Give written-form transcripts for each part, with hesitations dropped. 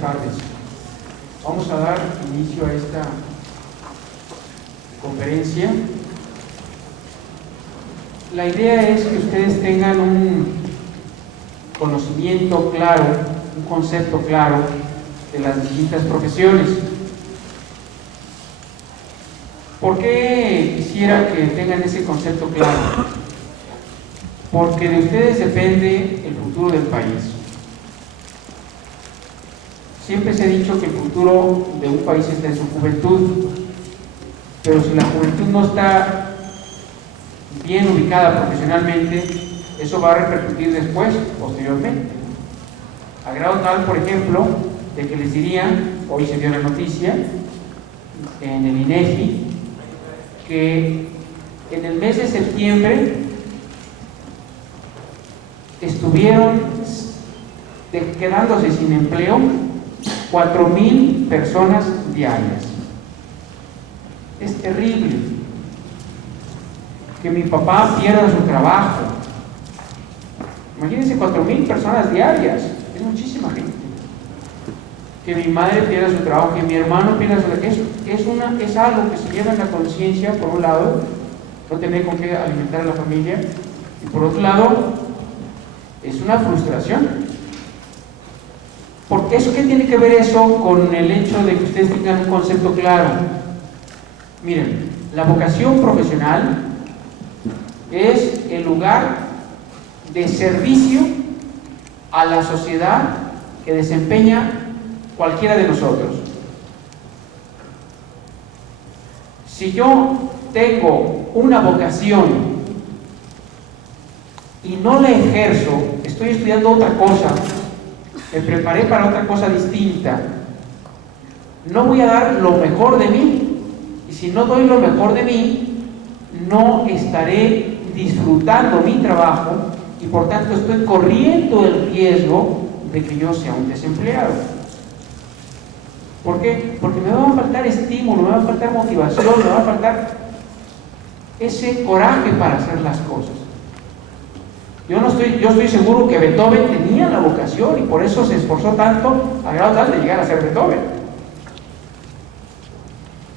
tardes. Vamos a dar inicio a esta conferencia. La idea es que ustedes tengan un conocimiento claro, un concepto claro de las distintas profesiones. ¿Por qué quisiera que tengan ese concepto claro? Porque de ustedes depende el futuro del país. Siempre se ha dicho que el futuro de un país está en su juventud, pero si la juventud no está bien ubicada profesionalmente, eso va a repercutir después, posteriormente. A grado tal, por ejemplo, de que les dirían, hoy se dio la noticia en el INEGI, que en el mes de septiembre estuvieron quedándose sin empleo 4,000 personas diarias. Es terrible que mi papá pierda su trabajo. Imagínense 4,000 personas diarias, es muchísima gente. Que mi madre pierda su trabajo, que mi hermano pierda su trabajo, es algo que se lleva en la conciencia, por un lado, no tener con qué alimentar a la familia, y por otro lado, es una frustración. Porque eso, ¿qué tiene que ver eso con el hecho de que ustedes tengan un concepto claro? Miren, la vocación profesional es el lugar de servicio a la sociedad que desempeña cualquiera de nosotros. Si yo tengo una vocación y no la ejerzo, estoy estudiando otra cosa, me preparé para otra cosa distinta, no voy a dar lo mejor de mí, y si no doy lo mejor de mí, no estaré disfrutando mi trabajo y por tanto estoy corriendo el riesgo de que yo sea un desempleado. ¿Por qué? Porque me va a faltar estímulo, me va a faltar motivación, me va a faltar ese coraje para hacer las cosas. Yo estoy seguro que Beethoven tenía la vocación y por eso se esforzó tanto a grado tal de llegar a ser Beethoven.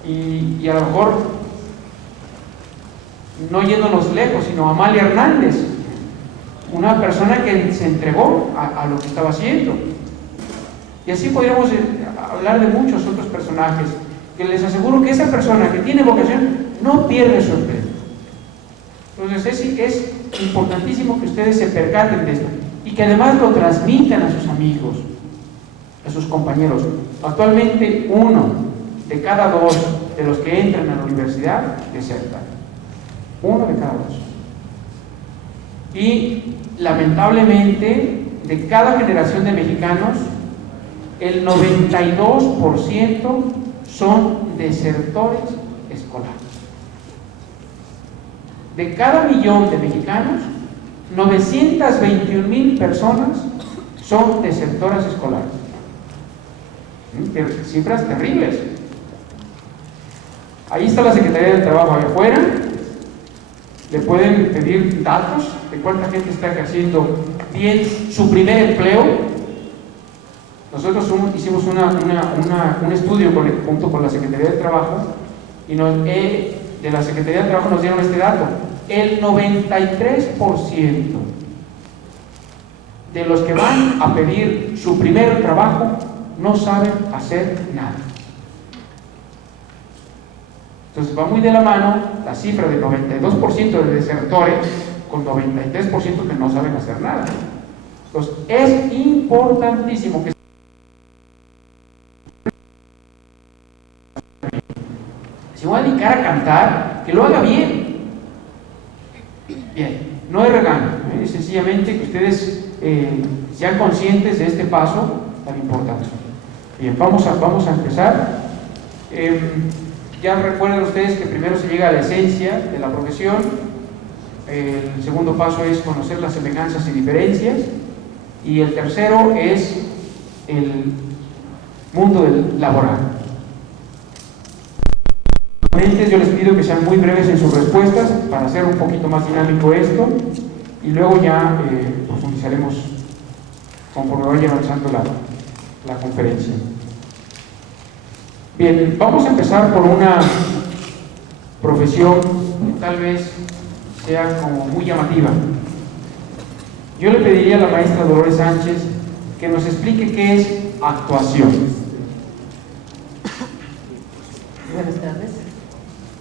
Y a lo mejor, no yéndonos lejos, sino Amalia Hernández, una persona que se entregó a lo que estaba haciendo. Y así podríamos hablar de muchos otros personajes, que les aseguro que esa persona que tiene vocación no pierde su empleo. Entonces es importantísimo que ustedes se percaten de esto y que además lo transmitan a sus amigos, a sus compañeros. Actualmente 1 de cada 2 de los que entran a la universidad desertan. 1 de cada 2. Y lamentablemente de cada generación de mexicanos, el 92% son desertores escolares. De cada 1,000,000 de mexicanos, 921,000 personas son desertoras escolares. Cifras terribles. Ahí está la Secretaría del Trabajo allá afuera. Le pueden pedir datos de cuánta gente está ejerciendo bien su primer empleo. Nosotros hicimos un estudio junto con la Secretaría del Trabajo y de la Secretaría del Trabajo nos dieron este dato. El 93% de los que van a pedir su primer trabajo no saben hacer nada. Entonces va muy de la mano la cifra del 92% de desertores con 93% que no saben hacer nada. Entonces es importantísimo que si voy a dedicar a cantar, que lo haga bien. Bien, no hay regaño, es sencillamente que ustedes sean conscientes de este paso tan importante. Bien, vamos a empezar. Ya recuerden ustedes que primero se llega a la esencia de la profesión. El segundo paso es conocer las semejanzas y diferencias. Y el tercero es el mundo laboral. Yo les pido que sean muy breves en sus respuestas para hacer un poquito más dinámico esto y luego ya profundizaremos conforme vaya avanzando la conferencia. Bien, vamos a empezar por una profesión que tal vez sea como muy llamativa. Yo le pediría a la maestra Dolores Sánchez que nos explique qué es actuación. Buenas tardes.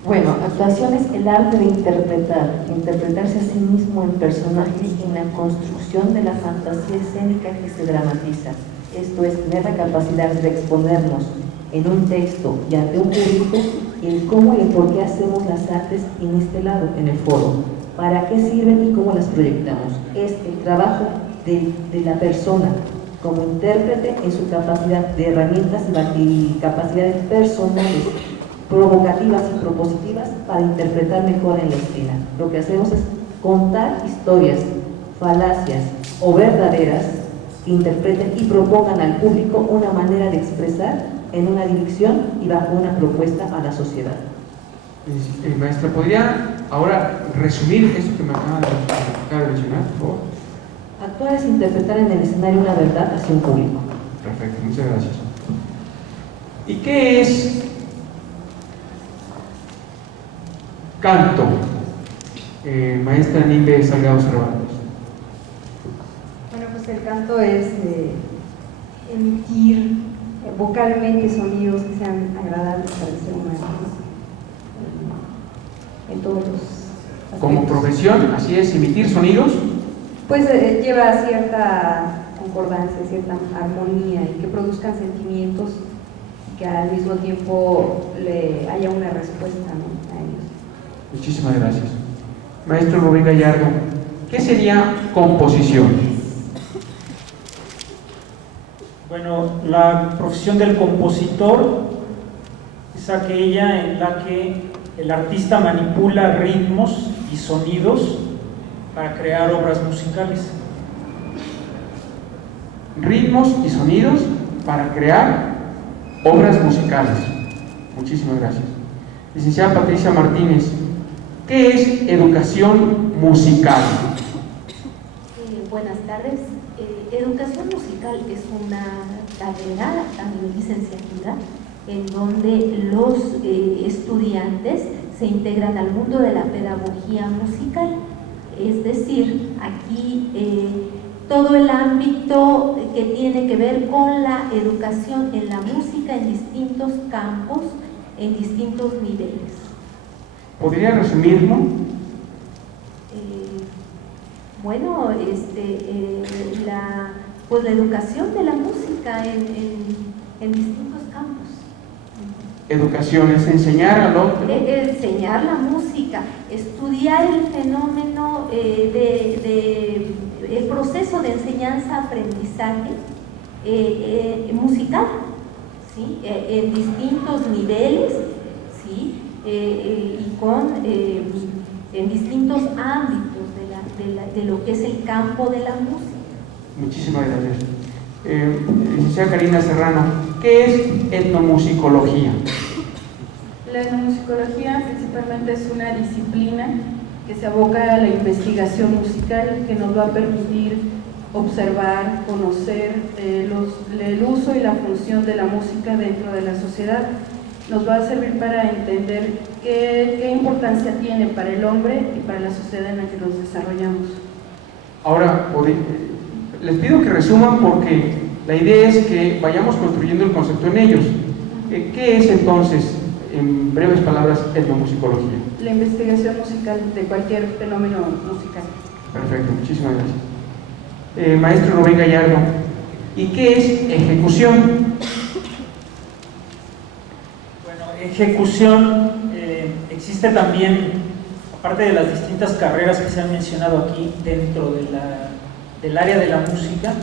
Bueno, actuación es el arte de interpretarse a sí mismo en personajes y en la construcción de la fantasía escénica que se dramatiza. Esto es, tener la capacidad de exponernos en un texto y ante un público el cómo y el por qué hacemos las artes en este lado, en el foro, para qué sirven y cómo las proyectamos. Es el trabajo de la persona como intérprete en su capacidad de herramientas y capacidades personales, provocativas y propositivas para interpretar mejor en la escena. Lo que hacemos es contar historias, falacias o verdaderas que interpreten y propongan al público una manera de expresar en una dirección y bajo una propuesta a la sociedad. Maestra, ¿podría ahora resumir esto que me acaba de mencionar, por favor? Actuar es interpretar en el escenario una verdad hacia un público. Perfecto, muchas gracias. ¿Y qué es canto? Maestra Nimbe Salgado Cervantes. Bueno, pues el canto es emitir vocalmente sonidos que sean agradables para el ser humano, en todos los aspectos. Como profesión, así es, emitir sonidos. Pues lleva cierta concordancia, cierta armonía y que produzcan sentimientos y que al mismo tiempo le haya una respuesta, ¿no?, a ellos. Muchísimas gracias. Maestro Rubén Gallardo, ¿qué sería composición? Bueno, la profesión del compositor es aquella en la que el artista manipula ritmos y sonidos para crear obras musicales. Ritmos y sonidos para crear obras musicales. Muchísimas gracias. Licenciada Patricia Martínez, ¿qué es educación musical? Buenas tardes. Educación musical es una carrera, también licenciatura, en donde los estudiantes se integran al mundo de la pedagogía musical. Es decir, aquí todo el ámbito que tiene que ver con la educación en la música en distintos campos, en distintos niveles. ¿Podría resumirlo? Bueno, la educación de la música en distintos campos. Educación es enseñar al otro. Enseñar la música, estudiar el fenómeno el proceso de enseñanza-aprendizaje musical, ¿sí? En distintos niveles, ¿sí? En distintos ámbitos de lo que es el campo de la música. Muchísimas gracias. Licenciada Karina Serrano, ¿qué es etnomusicología? La etnomusicología principalmente es una disciplina que se aboca a la investigación musical, que nos va a permitir observar, conocer el uso y la función de la música dentro de la sociedad. Nos va a servir para entender qué importancia tiene para el hombre y para la sociedad en la que nos desarrollamos. Ahora, les pido que resuman porque la idea es que vayamos construyendo el concepto en ellos. ¿Qué es entonces, en breves palabras, etnomusicología? La investigación musical de cualquier fenómeno musical. Perfecto, muchísimas gracias. Maestro Rubén Gallardo, ¿y qué es ejecución? Bueno, ejecución existe también, aparte de las distintas carreras que se han mencionado aquí dentro del área de la música,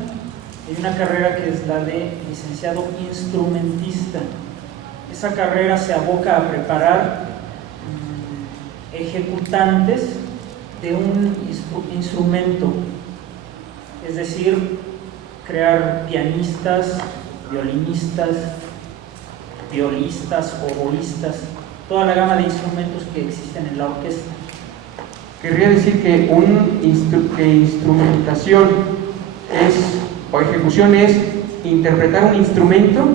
hay una carrera que es la de licenciado instrumentista. Esa carrera se aboca a preparar ejecutantes de un instrumento, es decir, crear pianistas, violinistas, violistas, oboístas, toda la gama de instrumentos que existen en la orquesta. Querría decir que instrumentación o ejecución es interpretar un instrumento.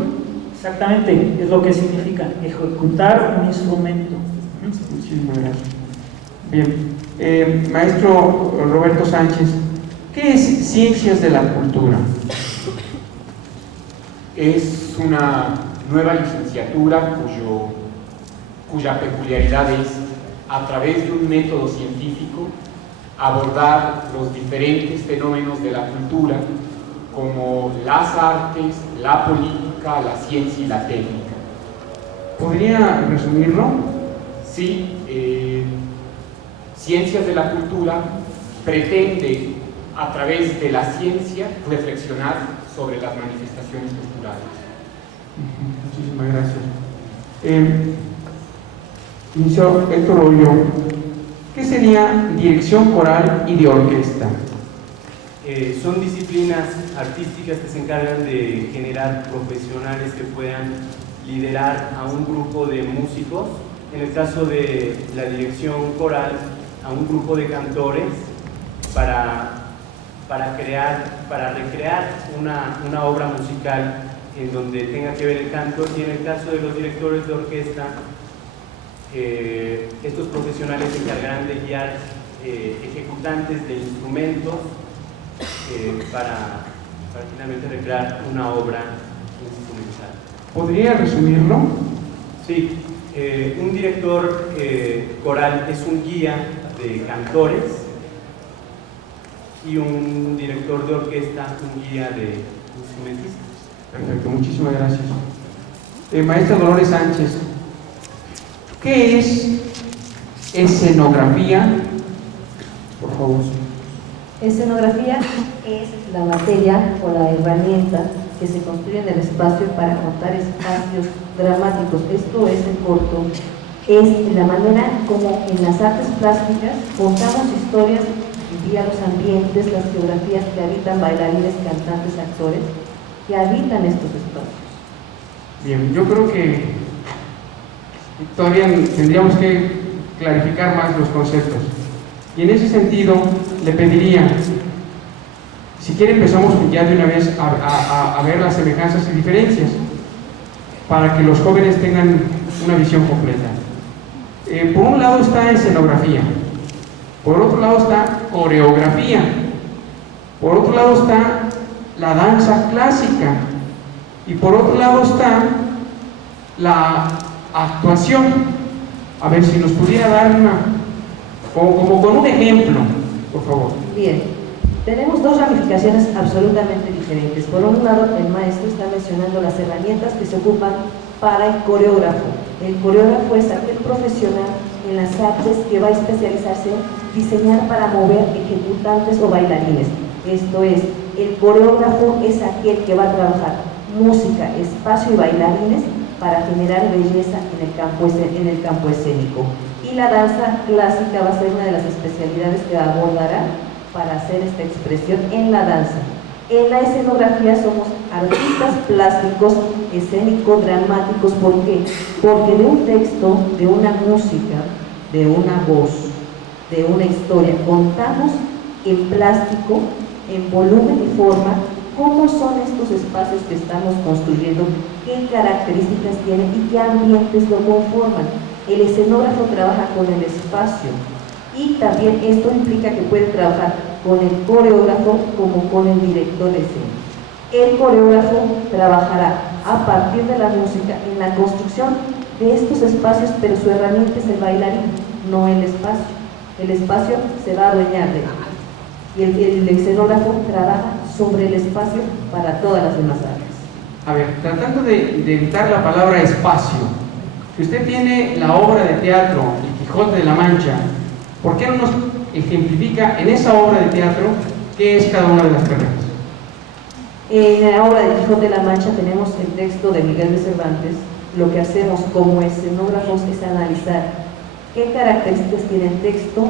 Exactamente, es lo que significa ejecutar un instrumento. Muchísimas gracias. Bien, maestro Roberto Sánchez, ¿qué es Ciencias de la Cultura? Es una nueva licenciatura cuya peculiaridad es, a través de un método científico, abordar los diferentes fenómenos de la cultura, como las artes, la política, la ciencia y la técnica. ¿Podría resumirlo? Sí, Ciencias de la Cultura pretende, a través de la ciencia, reflexionar sobre las manifestaciones culturales. Muchísimas gracias. Inició Héctor Hoyo. ¿Qué sería dirección coral y de orquesta? Son disciplinas artísticas que se encargan de generar profesionales que puedan liderar a un grupo de músicos. En el caso de la dirección coral, a un grupo de cantores para recrear una obra musical en donde tenga que ver el canto, y en el caso de los directores de orquesta, estos profesionales se encargarán de guiar ejecutantes de instrumentos para finalmente recrear una obra instrumental. ¿Podría resumirlo? Sí, un director coral es un guía de cantores y un director de orquesta un guía de instrumentistas. Perfecto, muchísimas gracias. Maestra Dolores Sánchez, ¿qué es escenografía? Por favor. Escenografía es la materia o la herramienta que se construye en el espacio para contar espacios dramáticos. Esto es en corto, es la manera como en las artes plásticas contamos historias vía los ambientes, las geografías que habitan bailarines, cantantes, actores, que habitan estos espacios. Bien, yo creo que todavía tendríamos que clarificar más los conceptos. Y en ese sentido, le pediría, si quiere empezamos ya de una vez a ver las semejanzas y diferencias, para que los jóvenes tengan una visión completa. Por un lado está escenografía, por otro lado está coreografía, por otro lado está la danza clásica, y por otro lado está la actuación. A ver si nos pudiera dar como con un ejemplo, por favor. Bien, tenemos dos ramificaciones absolutamente diferentes. Por un lado, el maestro está mencionando las herramientas que se ocupan para el coreógrafo. El coreógrafo es aquel profesional en las artes que va a especializarse en diseñar para mover ejecutantes o bailarines. Esto es, el coreógrafo es aquel que va a trabajar música, espacio y bailarines para generar belleza en el campo escénico. Y la danza clásica va a ser una de las especialidades que abordará para hacer esta expresión en la danza. En la escenografía somos artistas plásticos, escénicos, dramáticos. ¿Por qué? Porque de un texto, de una música, de una voz, de una historia, contamos en plástico, en volumen y forma, cómo son estos espacios que estamos construyendo, qué características tienen y qué ambientes lo conforman. El escenógrafo trabaja con el espacio y también esto implica que puede trabajar con el coreógrafo como con el director de escena. El coreógrafo trabajará a partir de la música en la construcción de estos espacios, pero su herramienta es el bailarín, no el espacio. El espacio se va a adueñar de él. Y el escenógrafo trabaja sobre el espacio para todas las demás áreas. A ver, tratando de evitar la palabra espacio, si usted tiene la obra de teatro El Quijote de la Mancha, ¿por qué no nos ejemplifica en esa obra de teatro qué es cada una de las carreras? En la obra de Quijote de la Mancha tenemos el texto de Miguel de Cervantes. Lo que hacemos como escenógrafos es analizar qué características tiene el texto,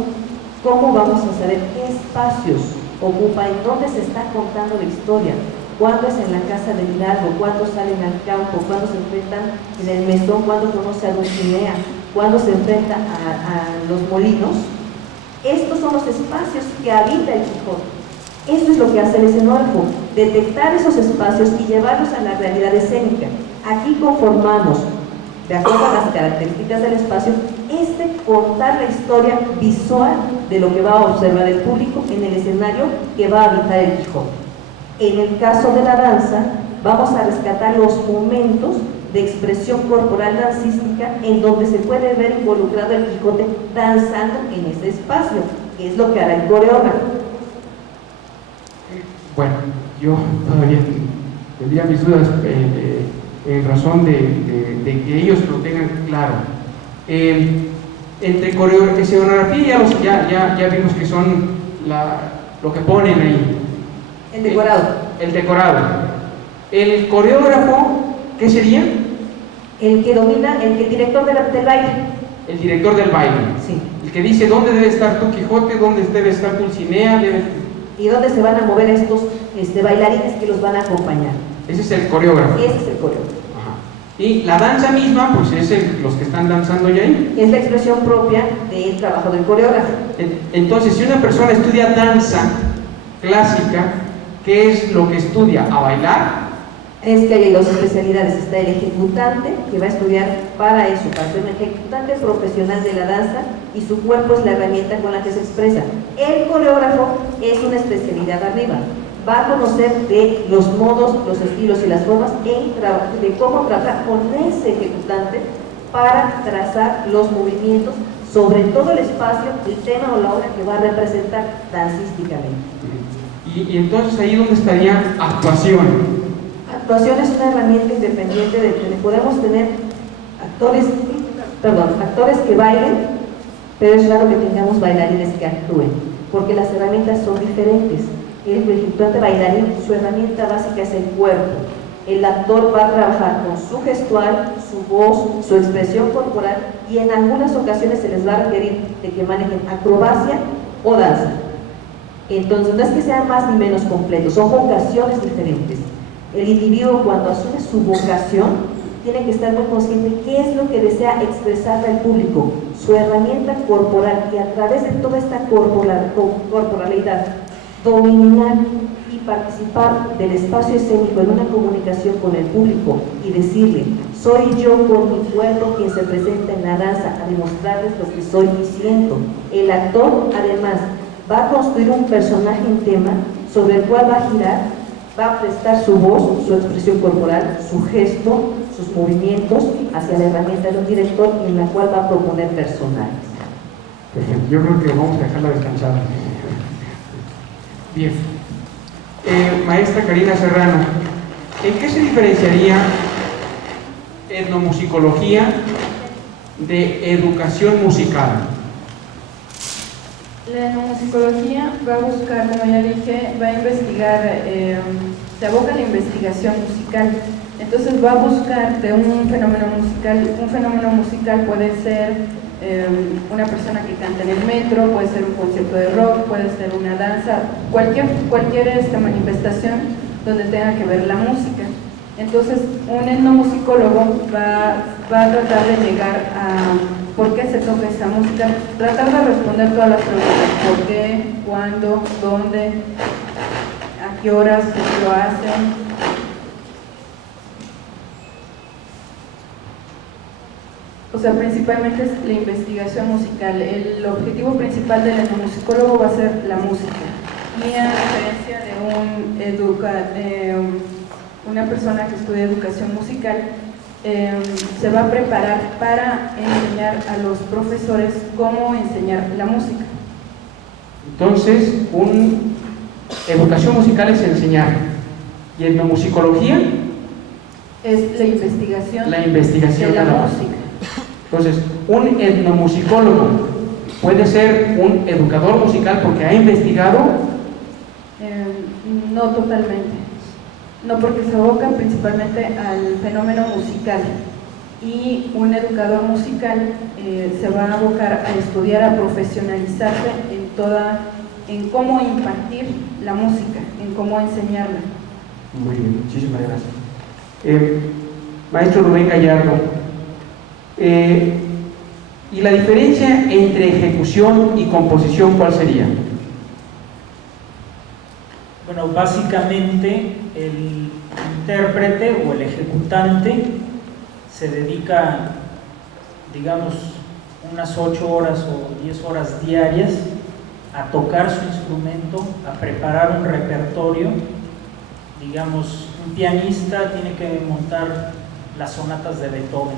cómo vamos a saber qué espacios ocupa, en dónde se está contando la historia, cuándo es en la casa de Hidalgo, cuándo salen al campo, cuándo se enfrentan en el mesón, cuándo conoce a Dulcinea, cuándo se enfrenta a los molinos. Estos son los espacios que habita el Quijote. Eso es lo que hace el escenógrafo, detectar esos espacios y llevarlos a la realidad escénica. Aquí conformamos, de acuerdo a las características del espacio, contar la historia visual de lo que va a observar el público en el escenario que va a habitar el Quijote. En el caso de la danza, vamos a rescatar los momentos de expresión corporal dancística en donde se puede ver involucrado el Quijote danzando en ese espacio, que es lo que hará el coreógrafo. Bueno, yo todavía tendría mis dudas en razón de que ellos lo tengan claro. Entre escenografía ya vimos que son lo que ponen ahí. El decorado. El decorado. El coreógrafo, ¿qué sería? El que domina, el director del baile. El director del baile. Sí. El que dice dónde debe estar tu Quijote, dónde debe estar Dulcinea, y dónde se van a mover estos bailarines que los van a acompañar. Ese es el coreógrafo. Ese es el coreógrafo. Ajá. Y la danza misma, pues es los que están danzando ya ahí. Es la expresión propia del trabajo del coreógrafo. Entonces, si una persona estudia danza clásica, ¿qué es lo que estudia? ¿A bailar? Es que hay dos especialidades. Está el ejecutante, que va a estudiar para eso, para ser un ejecutante profesional de la danza, y su cuerpo es la herramienta con la que se expresa. El coreógrafo es una especialidad arriba. Va a conocer de los modos, los estilos y las formas de cómo trabajar con ese ejecutante para trazar los movimientos sobre todo el espacio, el tema o la obra que va a representar dancísticamente. Y entonces ahí donde estaría actuación. Actuación es una herramienta independiente de que podemos tener actores que bailen, pero es raro que tengamos bailarines que actúen, porque las herramientas son diferentes. El ejecutante bailarín, su herramienta básica es el cuerpo. El actor va a trabajar con su gestual, su voz, su expresión corporal, y en algunas ocasiones se les va a requerir de que manejen acrobacia o danza. Entonces no es que sean más ni menos completos, son vocaciones diferentes. El individuo, cuando asume su vocación, tiene que estar muy consciente de qué es lo que desea expresarle al público, su herramienta corporal, y a través de toda esta corporalidad dominar y participar del espacio escénico en una comunicación con el público y decirle: soy yo con mi cuerpo quien se presenta en la danza a demostrarles lo que soy y siento. El actor además va a construir un personaje en tema sobre el cual va a girar, va a prestar su voz, su expresión corporal, su gesto, sus movimientos hacia la herramienta de un director, en la cual va a proponer personajes. Perfecto, yo creo que vamos a dejarla descansar. Bien. Maestra Karina Serrano, ¿en qué se diferenciaría etnomusicología de educación musical? La etnomusicología va a buscar, como ya dije, va a investigar, se aboca a la investigación musical. Entonces va a buscar de un fenómeno musical puede ser una persona que canta en el metro, puede ser un concierto de rock, puede ser una danza, cualquier manifestación donde tenga que ver la música. Entonces un etnomusicólogo va a tratar de llegar a por qué se toca esa música, tratar de responder todas las preguntas: por qué, cuándo, dónde, a qué horas lo hacen. O sea, principalmente es la investigación musical. El objetivo principal del etnomusicólogo va a ser la música. Y a diferencia de una persona que estudia educación musical, se va a preparar para enseñar a los profesores cómo enseñar la música. Entonces, educación musical es enseñar. ¿Y etnomusicología? Es la investigación de la música. Entonces, un etnomusicólogo puede ser un educador musical porque ha investigado. No totalmente. No, porque se aboca principalmente al fenómeno musical, y un educador musical se va a abocar a estudiar, a profesionalizarse en cómo impartir la música, en cómo enseñarla. Muy bien, muchísimas gracias. Maestro Rubén Gallardo, ¿y la diferencia entre ejecución y composición cuál sería? Bueno, básicamente el intérprete o el ejecutante se dedica, digamos, unas 8 horas o 10 horas diarias a tocar su instrumento, a preparar un repertorio. Digamos, un pianista tiene que montar las sonatas de Beethoven,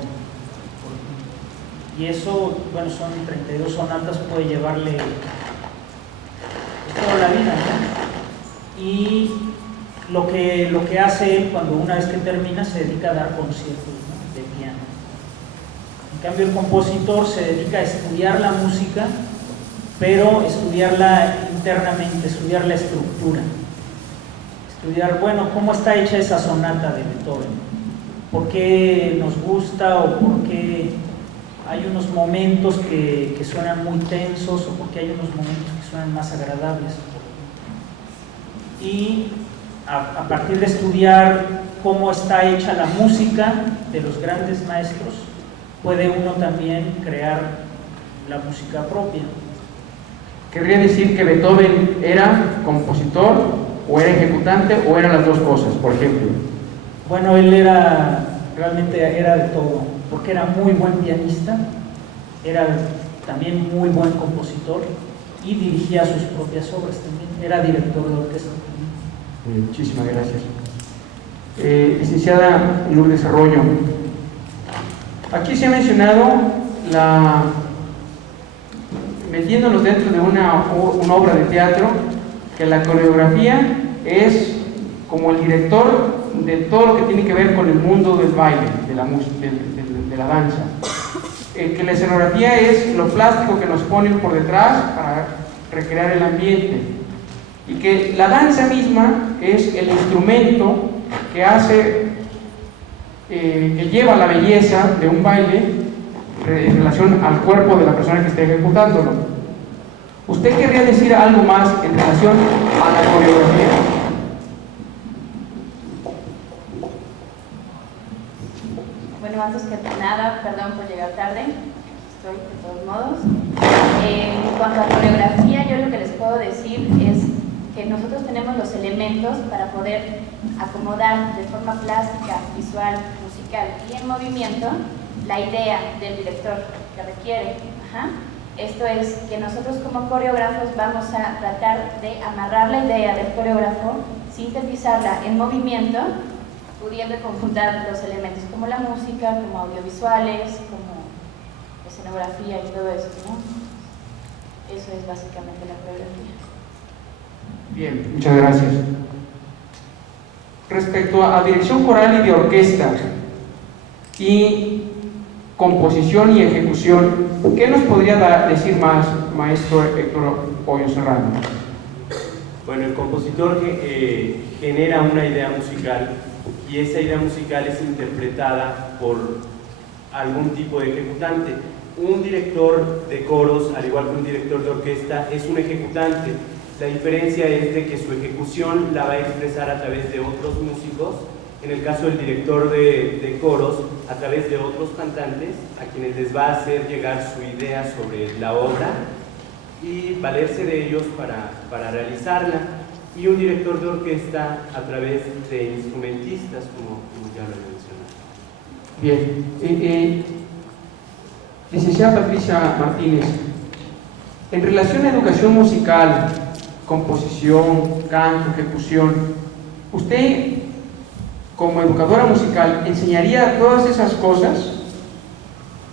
y eso, bueno, son 32 sonatas, puede llevarle toda la vida, ¿no? Y lo que hace él cuando una vez que termina se dedica a dar conciertos, ¿no?, de piano. En cambio el compositor se dedica a estudiar la música, pero estudiarla internamente, estudiar la estructura, estudiar, bueno, cómo está hecha esa sonata de Beethoven, por qué nos gusta o por qué hay unos momentos que suenan muy tensos o por qué hay unos momentos que suenan más agradables. Y a partir de estudiar cómo está hecha la música de los grandes maestros, puede uno también crear la música propia. ¿Querría decir que Beethoven era compositor o era ejecutante o eran las dos cosas, por ejemplo? Bueno, él realmente era de todo, porque era muy buen pianista, era también muy buen compositor y dirigía sus propias obras también, era director de orquesta también. Muchísimas gracias. Licenciada Lourdes Arroyo, aquí se ha mencionado metiéndonos dentro de una obra de teatro, que la coreografía es como el director de todo lo que tiene que ver con el mundo del baile, de la música, de la danza. Que la escenografía es lo plástico que nos ponen por detrás para recrear el ambiente, y que la danza misma es el instrumento que hace, que lleva la belleza de un baile en relación al cuerpo de la persona que está ejecutándolo. ¿Usted querría decir algo más en relación a la coreografía? Bueno, antes que nada, perdón por llegar tarde, estoy de todos modos. En cuanto a coreografía, yo lo que les puedo decir es que nosotros tenemos los elementos para poder acomodar de forma plástica, visual, musical y en movimiento la idea del director que requiere. Esto es que nosotros como coreógrafos vamos a tratar de amarrar la idea del coreógrafo, sintetizarla en movimiento, pudiendo conjuntar los elementos como la música, como audiovisuales, como escenografía y todo eso, ¿no? Eso es básicamente la coreografía. Bien, muchas gracias. Respecto a dirección coral y de orquesta y composición y ejecución, ¿qué nos podría decir más, maestro Héctor Hoyo Serrano? Bueno, el compositor genera una idea musical y esa idea musical es interpretada por algún tipo de ejecutante. Un director de coros, al igual que un director de orquesta, es un ejecutante. La diferencia es de que su ejecución la va a expresar a través de otros músicos, en el caso del director de coros, a través de otros cantantes, a quienes les va a hacer llegar su idea sobre la obra y valerse de ellos para realizarla. Y un director de orquesta a través de instrumentistas, como ya lo he mencionado. Bien. Licenciada Patricia Martínez, en relación a educación musical, composición, canto, ejecución, ¿usted como educadora musical enseñaría todas esas cosas,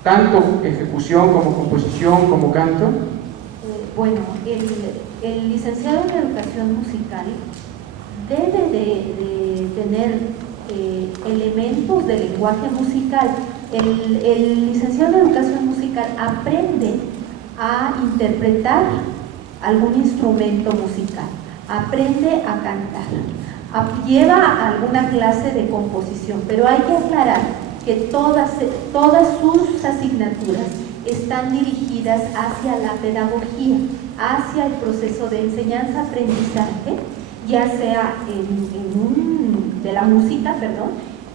tanto ejecución como composición como canto? Bueno, el licenciado en educación musical debe de tener elementos de lenguaje musical. El licenciado en educación musical aprende a interpretar algún instrumento musical, aprende a cantar, lleva alguna clase de composición, pero hay que aclarar que todas sus asignaturas están dirigidas hacia la pedagogía, hacia el proceso de enseñanza-aprendizaje, ya sea de la música,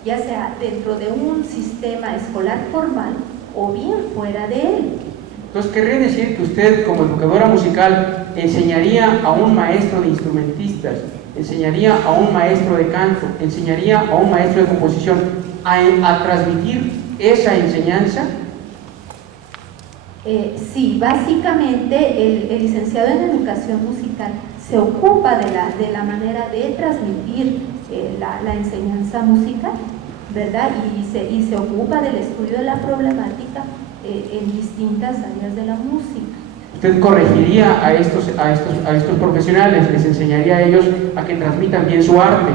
ya sea dentro de un sistema escolar formal o bien fuera de él. Entonces, querría decir que usted, como educadora musical, enseñaría a un maestro de instrumentistas, enseñaría a un maestro de canto, enseñaría a un maestro de composición a transmitir esa enseñanza. Sí, básicamente el licenciado en educación musical se ocupa de la manera de transmitir la enseñanza musical, ¿verdad? Y se ocupa del estudio de la problemática en distintas áreas de la música. Usted corregiría a estos profesionales, les enseñaría a ellos a que transmitan bien su arte.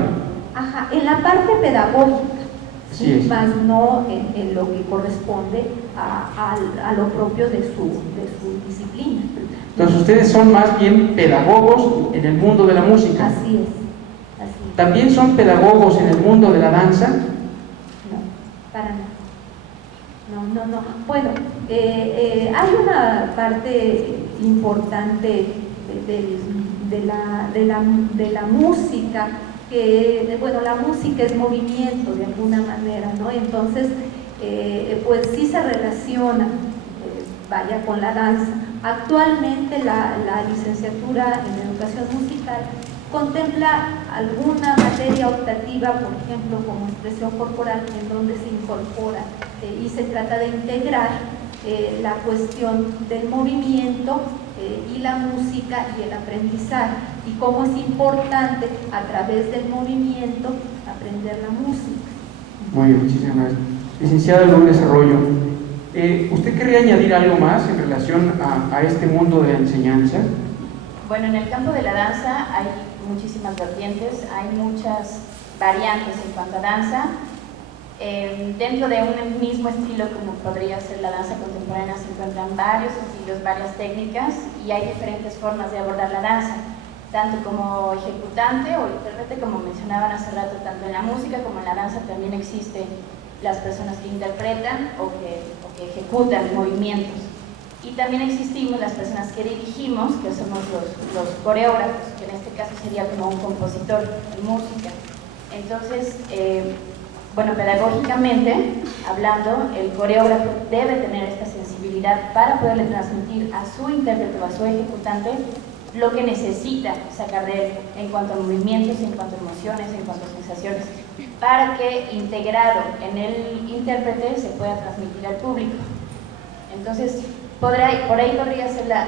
Ajá, en la parte pedagógica, sí, más no en lo que corresponde a lo propio de su disciplina. Entonces ustedes son más bien pedagogos en el mundo de la música. Así es. ¿También son pedagogos en el mundo de la danza? No, para nada. No. Bueno, hay una parte importante de la música, que, bueno, la música es movimiento de alguna manera, ¿no? Entonces, pues sí se relaciona, vaya, con la danza. Actualmente la licenciatura en educación musical contempla alguna materia optativa, por ejemplo, como expresión corporal, en donde se incorpora y se trata de integrar la cuestión del movimiento y la música y el aprendizaje, y cómo es importante a través del movimiento aprender la música. Muy bien, muchísimas gracias. Licenciada Lourdes Arroyo, ¿usted querría añadir algo más en relación a este mundo de la enseñanza? Bueno, en el campo de la danza hay muchísimas vertientes, hay muchas variantes en cuanto a danza. Dentro de un mismo estilo, como podría ser la danza contemporánea, se encuentran varios estilos, varias técnicas, y hay diferentes formas de abordar la danza, tanto como ejecutante o intérprete, como mencionaban hace rato. Tanto en la música como en la danza también existen las personas que interpretan o que ejecutan movimientos. Y también existimos las personas que dirigimos, que somos los coreógrafos, que en este caso sería como un compositor de música. Entonces, bueno, pedagógicamente hablando, el coreógrafo debe tener esta sensibilidad para poderle transmitir a su intérprete o a su ejecutante lo que necesita sacar de él en cuanto a movimientos, en cuanto a emociones, en cuanto a sensaciones, para que integrado en el intérprete se pueda transmitir al público. Entonces, por ahí podría ser la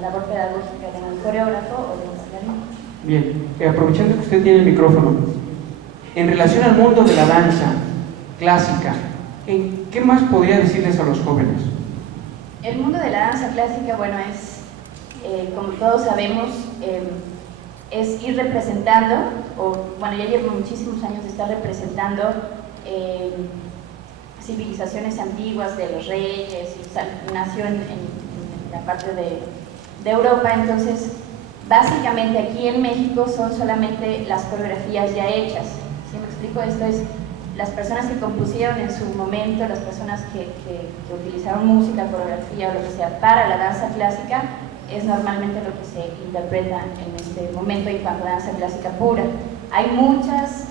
labor pedagógica de un coreógrafo o de un bailarín. Bien, aprovechando que usted tiene el micrófono, en relación al mundo de la danza clásica, ¿qué más podría decirles a los jóvenes? El mundo de la danza clásica, bueno, es, como todos sabemos, es ir representando, bueno, ya llevo muchísimos años de estar representando civilizaciones antiguas de los reyes, y nació en la parte de Europa. Entonces, básicamente aquí en México son solamente las coreografías ya hechas. ¿Sí me explico? Esto es las personas que compusieron en su momento, las personas que utilizaron música, coreografía o lo que sea para la danza clásica, es normalmente lo que se interpreta en este momento en cuanto a danza clásica pura. Hay muchas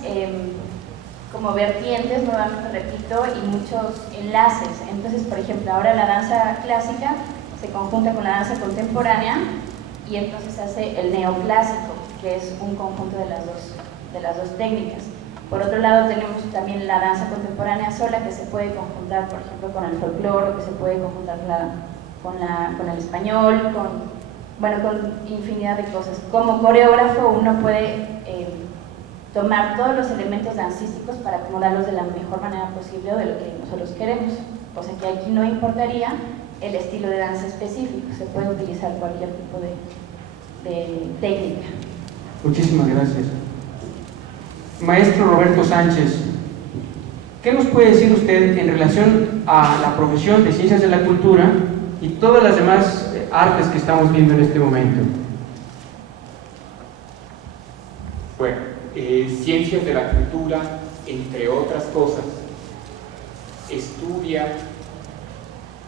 como vertientes, nuevamente repito, y muchos enlaces. Entonces, por ejemplo, ahora la danza clásica se conjunta con la danza contemporánea y entonces hace el neoclásico, que es un conjunto de las dos técnicas. Por otro lado, tenemos también la danza contemporánea sola, que se puede conjuntar, por ejemplo, con el folclore, que se puede conjuntar con el español, con infinidad de cosas. Como coreógrafo, uno puede tomar todos los elementos dancísticos para acomodarlos de la mejor manera posible o de lo que nosotros queremos. O sea que aquí no importaría el estilo de danza específico, se puede utilizar cualquier tipo de técnica. Muchísimas gracias. Maestro Roberto Sánchez, ¿qué nos puede decir usted en relación a la profesión de Ciencias de la Cultura y todas las demás artes que estamos viendo en este momento? Bueno, Ciencias de la Cultura, entre otras cosas, estudia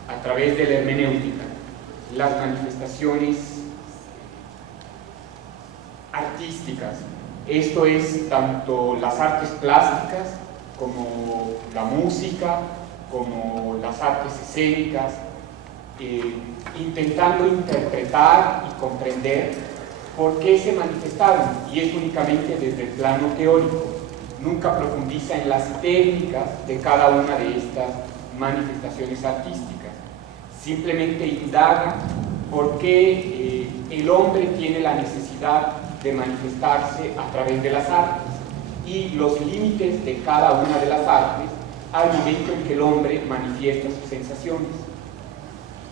a través de la hermenéutica las manifestaciones artísticas. Esto es tanto las artes plásticas como la música, como las artes escénicas, intentando interpretar y comprender por qué se manifestaron, y es únicamente desde el plano teórico. Nunca profundiza en las técnicas de cada una de estas manifestaciones artísticas. Simplemente indaga por qué el hombre tiene la necesidad de manifestarse a través de las artes y los límites de cada una de las artes al momento en que el hombre manifiesta sus sensaciones.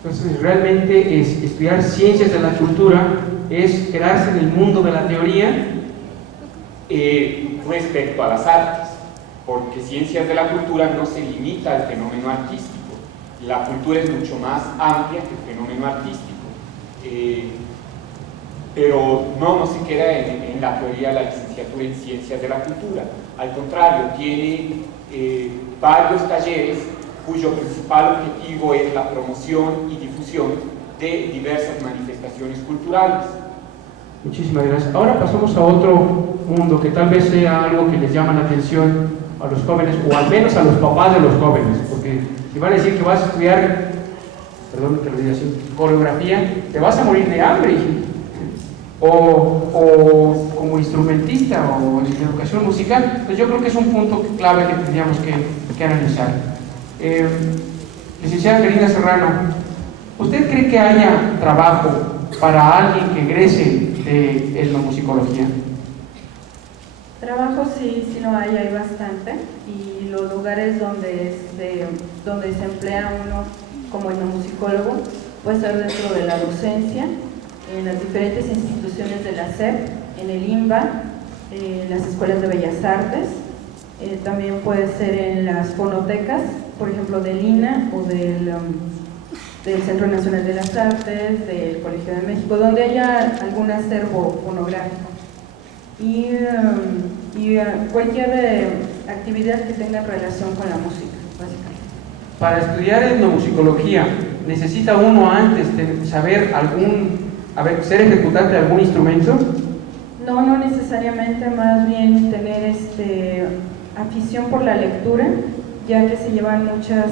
Entonces, realmente estudiar ciencias de la cultura es quedarse en el mundo de la teoría respecto a las artes, porque ciencias de la cultura no se limita al fenómeno artístico. La cultura es mucho más amplia que el fenómeno artístico, pero no se queda en la teoría de la licenciatura en ciencias de la cultura. Al contrario, tiene varios talleres cuyo principal objetivo es la promoción y difusión de diversas manifestaciones culturales. Muchísimas gracias. Ahora pasamos a otro mundo que tal vez sea algo que les llama la atención a los jóvenes, o al menos a los papás de los jóvenes, porque si van a decir que vas a estudiar, perdón que lo diga así, coreografía, te vas a morir de hambre, o como instrumentista o en educación musical. Pues yo creo que es un punto clave que tendríamos que analizar. Licenciada Karina Serrano, ¿usted cree que haya trabajo para alguien que egrese de etnomusicología? Trabajo sí lo hay bastante, y los lugares donde se emplea uno como etnomusicólogo puede ser dentro de la docencia, en las diferentes instituciones de la SEP, en el INBA, en las escuelas de bellas artes, también puede ser en las fonotecas, por ejemplo del INA o del Centro Nacional de las Artes, del Colegio de México, donde haya algún acervo fonográfico, y cualquier actividad que tenga relación con la música, básicamente. Para estudiar etnomusicología, ¿necesita uno antes de saber ser ejecutante de algún instrumento? No necesariamente, más bien tener afición por la lectura, ya que se llevan muchas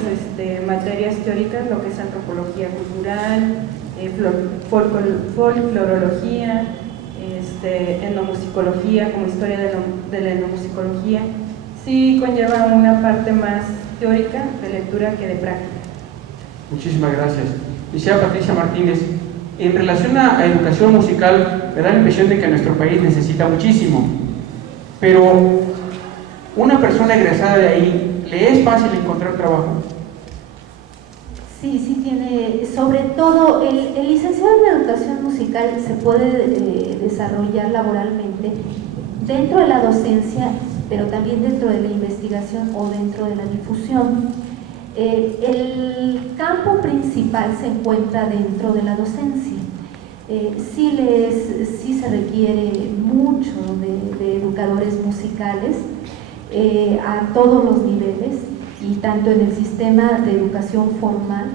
materias teóricas, lo que es antropología cultural, folclorología, etnomusicología, como historia de la etnomusicología. Sí conlleva una parte más teórica de lectura que de práctica. Muchísimas gracias. Licenciada Patricia Martínez, en relación a educación musical, me da la impresión de que nuestro país necesita muchísimo, pero una persona egresada de ahí, ¿le es fácil encontrar trabajo? Sí tiene, sobre todo el licenciado en educación musical se puede desarrollar laboralmente dentro de la docencia, pero también dentro de la investigación o dentro de la difusión. El campo principal se encuentra dentro de la docencia. Sí se requiere mucho de educadores musicales a todos los niveles, y tanto en el sistema de educación formal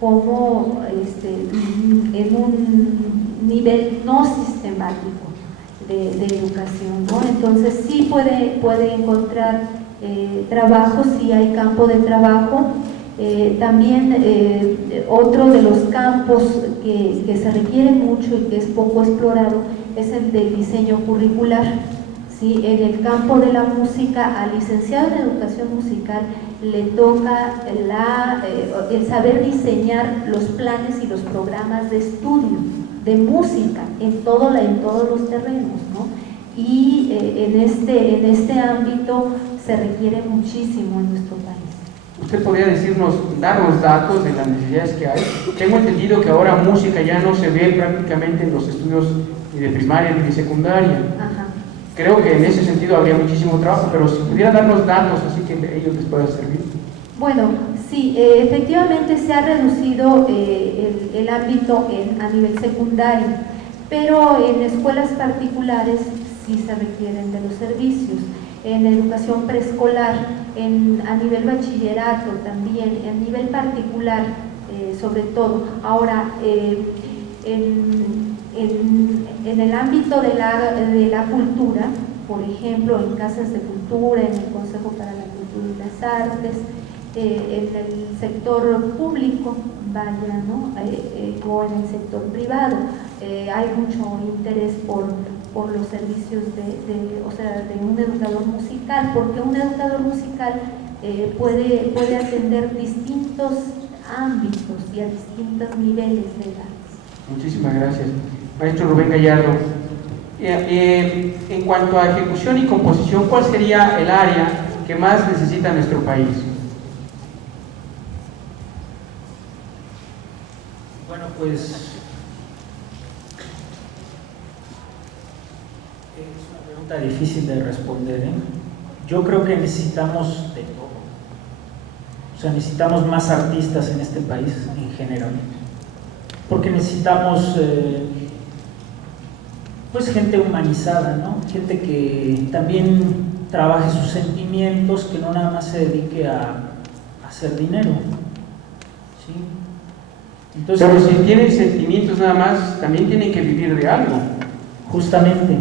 como en un nivel no sistemático de educación, ¿no? Entonces sí puede encontrar trabajo, sí hay campo de trabajo. También otro de los campos que se requiere mucho y que es poco explorado es el del diseño curricular. ¿Sí? En el campo de la música, al licenciado en educación musical le toca el saber diseñar los planes y los programas de estudio de música en todos los terrenos, ¿no? Y en este ámbito se requiere muchísimo en nuestro país. ¿Usted podría darnos datos de las necesidades que hay? Tengo entendido que ahora música ya no se ve prácticamente en los estudios ni de primaria ni de secundaria. Ajá. Creo que en ese sentido habría muchísimo trabajo, pero si pudiera darnos datos así que ellos les pueda servir. Bueno, sí, efectivamente se ha reducido el ámbito a nivel secundario, pero en escuelas particulares sí se requieren de los servicios. En educación preescolar, a nivel bachillerato también, en nivel particular sobre todo. Ahora, en el ámbito de la cultura, por ejemplo, en casas de cultura, en el Consejo para la Cultura y las Artes, en el sector público, pantalla, ¿no? O en el sector privado. Hay mucho interés por los servicios de un educador musical, porque un educador musical puede atender distintos ámbitos y a distintos niveles de edades. Muchísimas gracias. Maestro Rubén Gallardo, en cuanto a ejecución y composición, ¿cuál sería el área que más necesita nuestro país? Bueno, pues es una pregunta difícil de responder, ¿eh? Yo creo que necesitamos de todo. O sea, necesitamos más artistas en este país en general. Porque necesitamos pues gente humanizada, ¿no? Gente que también trabaje sus sentimientos, que no nada más se dedique a hacer dinero, ¿sí? Entonces, pero si tienen sentimientos nada más, también tienen que vivir de algo. Justamente.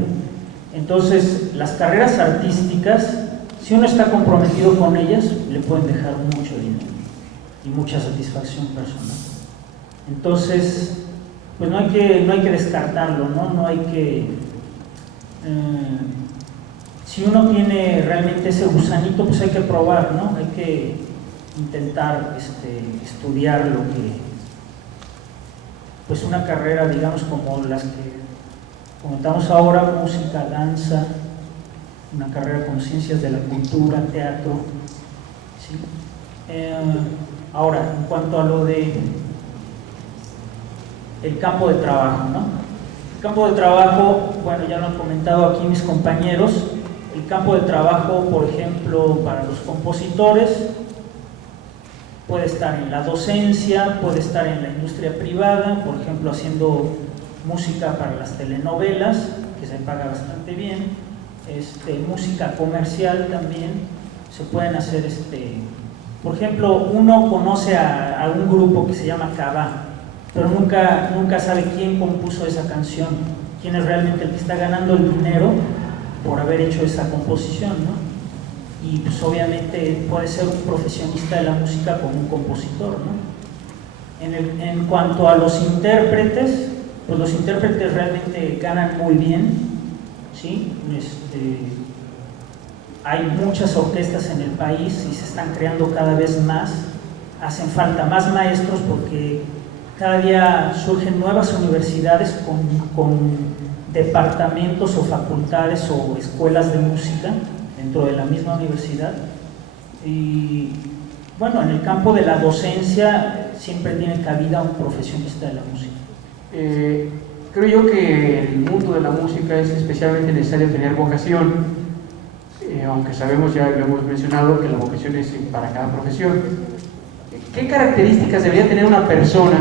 Entonces, las carreras artísticas, si uno está comprometido con ellas, le pueden dejar mucho dinero y mucha satisfacción personal. Entonces, pues no hay que descartarlo, ¿no? No hay que... si uno tiene realmente ese gusanito, pues hay que probar, ¿no? Hay que intentar estudiar lo que... pues una carrera, digamos, como las que comentamos ahora, música, danza, una carrera con ciencias de la cultura, teatro, ¿sí? Ahora, en cuanto a lo de el campo de trabajo, ¿no? El campo de trabajo, bueno, ya lo han comentado aquí mis compañeros, el campo de trabajo, por ejemplo, para los compositores, puede estar en la docencia, puede estar en la industria privada, por ejemplo, haciendo música para las telenovelas, que se paga bastante bien, música comercial también, se pueden hacer, por ejemplo, uno conoce a un grupo que se llama Cabá, pero nunca sabe quién compuso esa canción, quién es realmente el que está ganando el dinero por haber hecho esa composición, ¿no? Y pues obviamente puede ser un profesionista de la música como un compositor, ¿no? En cuanto a los intérpretes, pues los intérpretes realmente ganan muy bien, ¿sí? Hay muchas orquestas en el país y se están creando cada vez más, hacen falta más maestros porque cada día surgen nuevas universidades con departamentos o facultades o escuelas de música dentro de la misma universidad. Y bueno, en el campo de la docencia siempre tiene cabida un profesionista de la música. Creo yo que en el mundo de la música es especialmente necesario tener vocación, aunque sabemos, ya lo hemos mencionado, que la vocación es para cada profesión. ¿Qué características debería tener una persona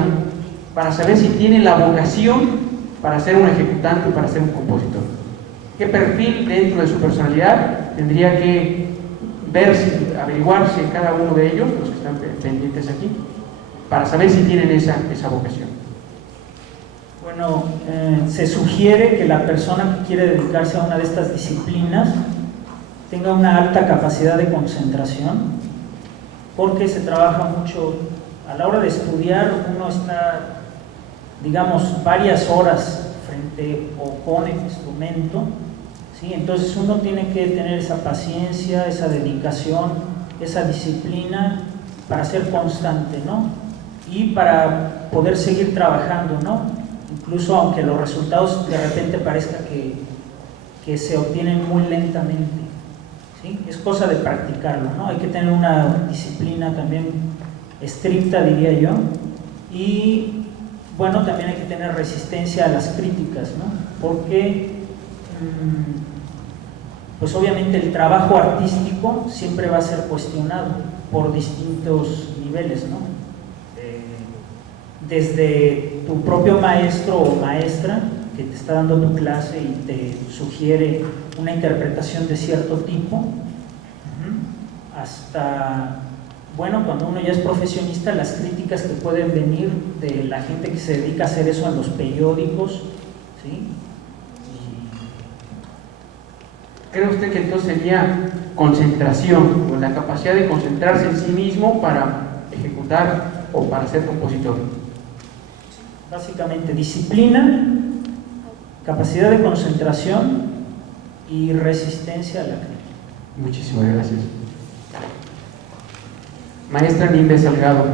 para saber si tiene la vocación para ser un ejecutante o para ser un compositor? ¿Qué perfil dentro de su personalidad tendría que verse, averiguarse cada uno de ellos, los que están pendientes aquí, para saber si tienen esa vocación? Bueno, se sugiere que la persona que quiere dedicarse a una de estas disciplinas tenga una alta capacidad de concentración, porque se trabaja mucho a la hora de estudiar. Uno está, digamos, varias horas frente o con el instrumento, ¿sí? Entonces uno tiene que tener esa paciencia, esa dedicación, esa disciplina para ser constante, ¿no? Y para poder seguir trabajando, ¿no? Incluso aunque los resultados de repente parezca que se obtienen muy lentamente, ¿sí? Es cosa de practicarlo, ¿no? Hay que tener una disciplina también estricta, diría yo, y bueno, también hay que tener resistencia a las críticas, ¿no? Porque pues obviamente el trabajo artístico siempre va a ser cuestionado por distintos niveles, ¿no? Desde tu propio maestro o maestra que te está dando tu clase y te sugiere una interpretación de cierto tipo, hasta, bueno, cuando uno ya es profesionista, las críticas que pueden venir de la gente que se dedica a hacer eso en los periódicos, ¿sí? ¿Cree usted que entonces sería concentración, o la capacidad de concentrarse en sí mismo para ejecutar o para ser compositor? Básicamente disciplina, capacidad de concentración y resistencia a la crítica. Muchísimas gracias. Maestra Nimbe Salgado,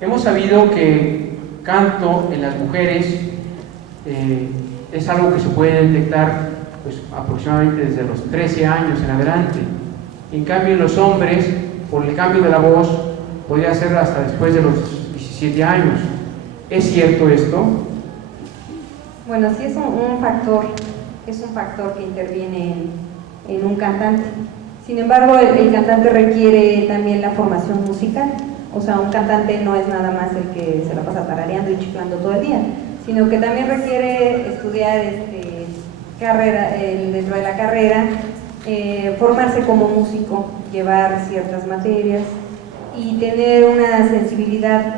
hemos sabido que canto en las mujeres es algo que se puede detectar pues, aproximadamente desde los 13 años en adelante. En cambio, en los hombres, por el cambio de la voz, podría ser hasta después de los 17 años. ¿Es cierto esto? Bueno, sí es un factor que interviene en un cantante. Sin embargo, el cantante requiere también la formación musical. O sea, un cantante no es nada más el que se la pasa tarareando y chiflando todo el día, sino que también requiere estudiar dentro de la carrera, formarse como músico, llevar ciertas materias y tener una sensibilidad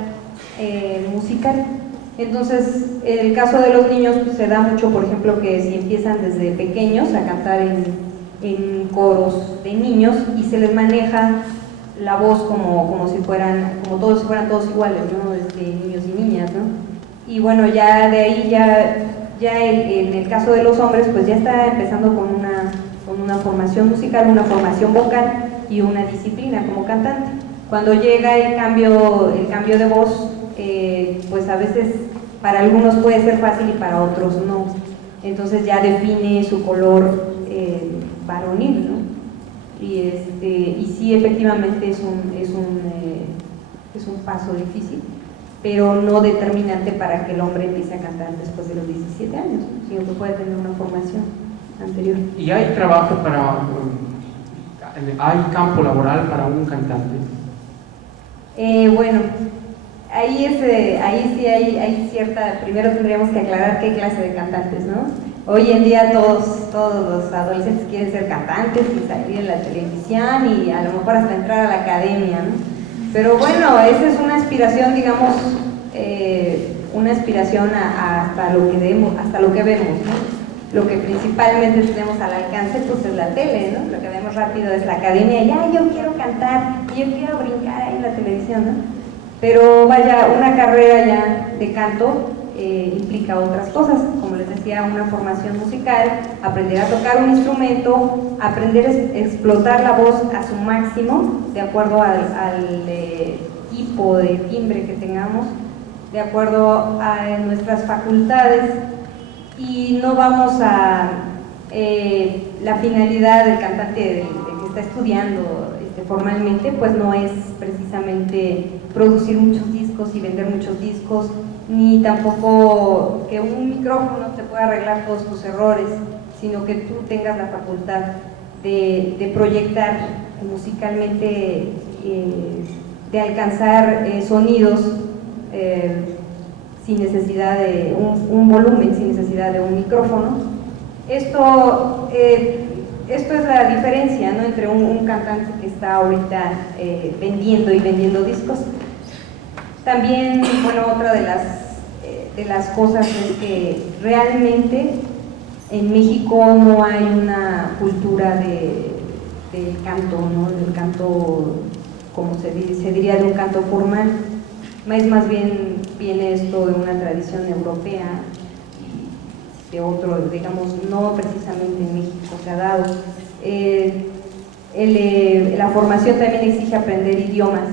musical. Entonces, el caso de los niños pues, se da mucho, por ejemplo, que si empiezan desde pequeños a cantar en coros de niños y se les maneja la voz como si fueran todos iguales, ¿no? Desde niños y niñas, ¿no? Y bueno, ya de ahí en el caso de los hombres, pues ya está empezando con una formación musical, una formación vocal y una disciplina como cantante. Cuando llega el cambio de voz, pues a veces para algunos puede ser fácil y para otros no. Entonces ya define su color varonil, ¿no? Y sí, efectivamente es un paso difícil, pero no determinante para que el hombre empiece a cantar después de los 17 años, sino que puede tener una formación anterior. ¿Y hay trabajo hay campo laboral para un cantante? Bueno, ahí sí hay cierta, primero tendríamos que aclarar qué clase de cantantes, ¿no? Hoy en día todos los adolescentes quieren ser cantantes y salir en la televisión y a lo mejor hasta entrar a la academia, ¿no? Pero bueno, esa es una aspiración, digamos, una aspiración hasta lo que vemos, ¿no? Lo que principalmente tenemos al alcance pues es la tele, ¿no? Lo que vemos rápido es la academia, ya yo quiero cantar, yo quiero brincar ahí en la televisión, ¿no? Pero vaya, una carrera ya de canto implica otras cosas, como les decía, una formación musical, aprender a tocar un instrumento, aprender a explotar la voz a su máximo, de acuerdo al tipo de timbre que tengamos, de acuerdo a nuestras facultades, y no vamos a la finalidad del cantante de que está estudiando formalmente, pues no es precisamente producir muchos discos y vender muchos discos, ni tampoco que un micrófono te pueda arreglar todos tus errores, sino que tú tengas la facultad de proyectar musicalmente, de alcanzar sonidos sin necesidad de un volumen, sin necesidad de un micrófono. Esto es la diferencia, ¿no? Entre un cantante que está ahorita vendiendo discos. También, bueno, otra de las cosas es que realmente en México no hay una cultura del canto, ¿no? Del canto, como se diría, de un canto formal. Es más bien viene esto de una tradición europea y de otro, digamos, no precisamente en México se ha dado. La formación también exige aprender idiomas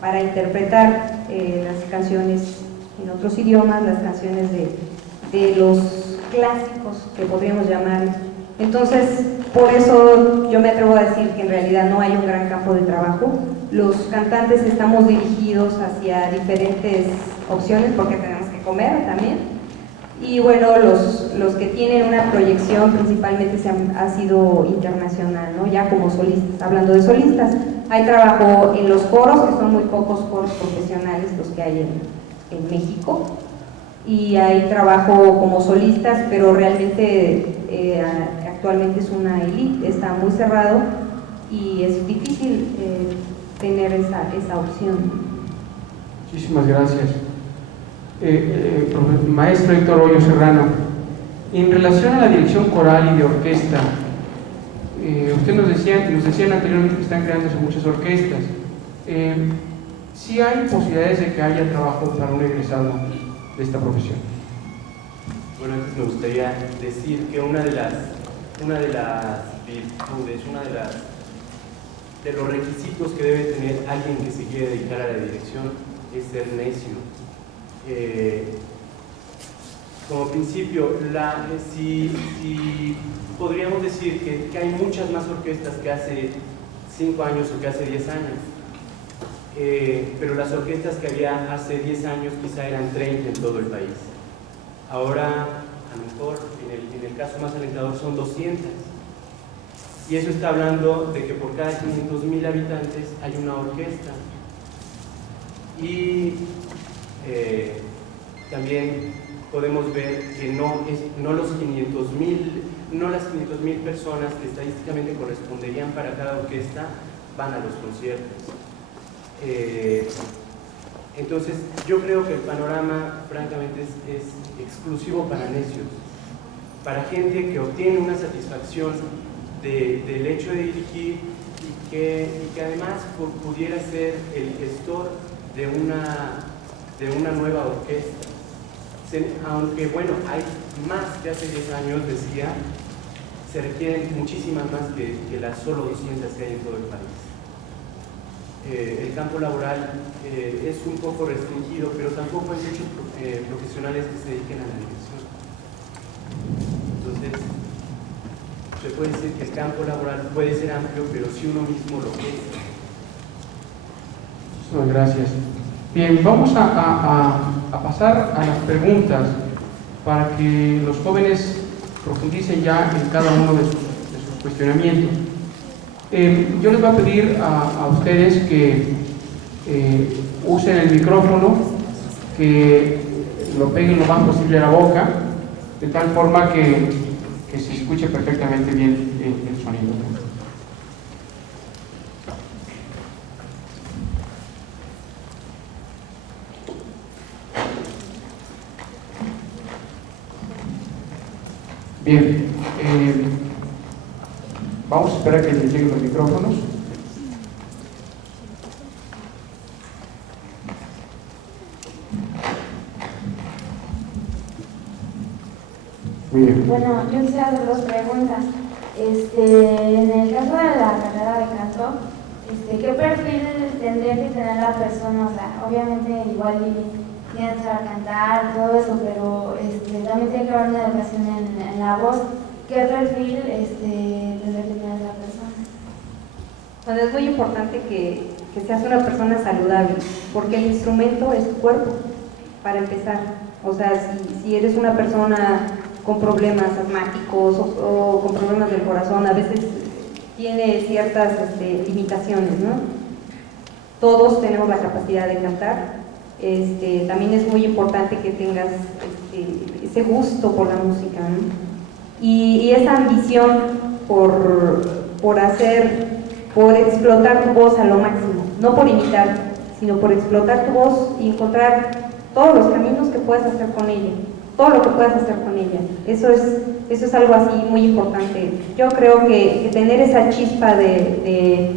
para interpretar las canciones en otros idiomas, las canciones de los clásicos que podríamos llamar. Entonces, por eso yo me atrevo a decir que en realidad no hay un gran campo de trabajo. Los cantantes estamos dirigidos hacia diferentes opciones porque tenemos que comer también. Y bueno, los que tienen una proyección principalmente ha sido internacional, ¿no? Ya como solistas, hablando de solistas. Hay trabajo en los coros, que son muy pocos coros profesionales los que hay en México. Y hay trabajo como solistas, pero realmente actualmente es una élite, está muy cerrado y es difícil tener esa opción. Muchísimas gracias. Maestro Héctor Hoyo Serrano, en relación a la dirección coral y de orquesta, usted nos decían anteriormente que están creándose muchas orquestas. sí hay posibilidades de que haya trabajo para un egresado de esta profesión. Bueno, antes me gustaría decir que una de las virtudes, de los requisitos que debe tener alguien que se quiere dedicar a la dirección es ser necio. Como principio, si podríamos decir que hay muchas más orquestas que hace 5 años o que hace 10 años, pero las orquestas que había hace 10 años quizá eran 30 en todo el país. Ahora, a lo mejor, en el caso más alentador, son 200. Y eso está hablando de que por cada 500,000 habitantes hay una orquesta. Y también podemos ver que no las 500,000 personas que estadísticamente corresponderían para cada orquesta van a los conciertos. Entonces, yo creo que el panorama, francamente, es exclusivo para necios, para gente que obtiene una satisfacción del hecho de dirigir y que además pudiera ser el gestor de una nueva orquesta. Aunque, bueno, hay más que hace 10 años, decía, se requieren muchísimas más que las solo 200 que hay en todo el país. El campo laboral es un poco restringido, pero tampoco hay muchos profesionales que se dediquen a la dirección. Entonces, se puede decir que el campo laboral puede ser amplio, pero si uno mismo lo quiere. Muchísimas gracias. Bien, vamos a pasar a las preguntas para que los jóvenes profundicen ya en cada uno de sus cuestionamientos. Yo les voy a pedir a ustedes que usen el micrófono, que lo peguen lo más posible a la boca, de tal forma que se escuche perfectamente bien el sonido. Bien, vamos a esperar a que les lleguen los micrófonos. Muy bien. Bueno, yo quisiera hacer dos preguntas. En el caso de la carrera de canto, ¿qué perfil tendría que tener la persona? O sea, obviamente igual tiene que saber cantar, todo eso, pero también tiene que haber una educación en la voz. ¿Qué perfil tendría que tener la persona? Bueno, es muy importante que seas una persona saludable, porque el instrumento es tu cuerpo, para empezar. O sea, si eres una persona con problemas asmáticos o con problemas del corazón, a veces tiene ciertas limitaciones, ¿no? Todos tenemos la capacidad de cantar. También es muy importante que tengas ese gusto por la música, ¿no? Y esa ambición por explotar tu voz a lo máximo, no por imitar, sino por explotar tu voz y encontrar todos los caminos que puedes hacer con ella, todo lo que puedas hacer con ella. Eso es algo así muy importante. Yo creo que tener esa chispa de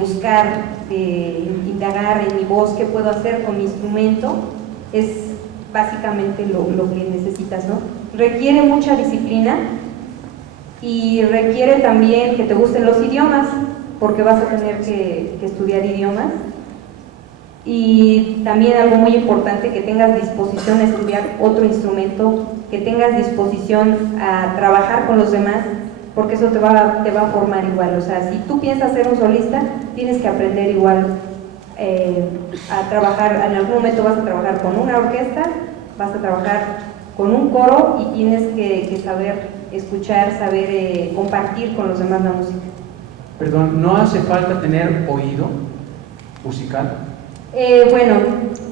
buscar, de indagar en mi voz, qué puedo hacer con mi instrumento, es básicamente lo que necesitas, ¿no? Requiere mucha disciplina y requiere también que te gusten los idiomas, porque vas a tener que estudiar idiomas. Y también algo muy importante, que tengas disposición a estudiar otro instrumento, que tengas disposición a trabajar con los demás, porque eso te va a formar igual. O sea, si tú piensas ser un solista, tienes que aprender igual a trabajar. En algún momento vas a trabajar con una orquesta, vas a trabajar con un coro y tienes que saber escuchar, saber compartir con los demás la música. Perdón, ¿no hace falta tener oído musical? Bueno,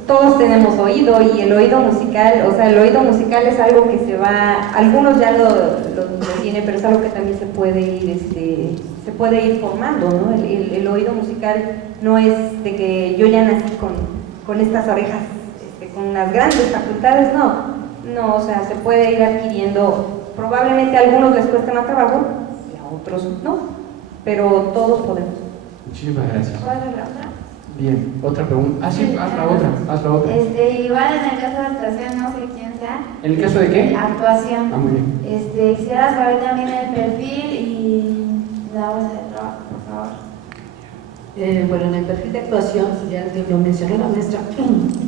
todos tenemos oído, y el oído musical, o sea, el oído musical es algo que se va, algunos ya lo tienen, pero es algo que también se puede ir formando, ¿no? El oído musical no es de que yo ya nací con estas orejas, con unas grandes facultades, no, o sea, se puede ir adquiriendo. Probablemente a algunos les cueste más trabajo y a otros no, pero todos podemos. Muchísimas gracias. ¿Puedo hacer la otra? Bien, otra pregunta. Ah, sí, haz la otra. Igual en el caso de actuación, no sé quién sea. ¿En el caso de qué? Actuación. Ah, muy bien. Quisiera saber también el perfil y la bolsa de trabajo, por favor. Bueno, en el perfil de actuación, ya lo mencionó la maestra,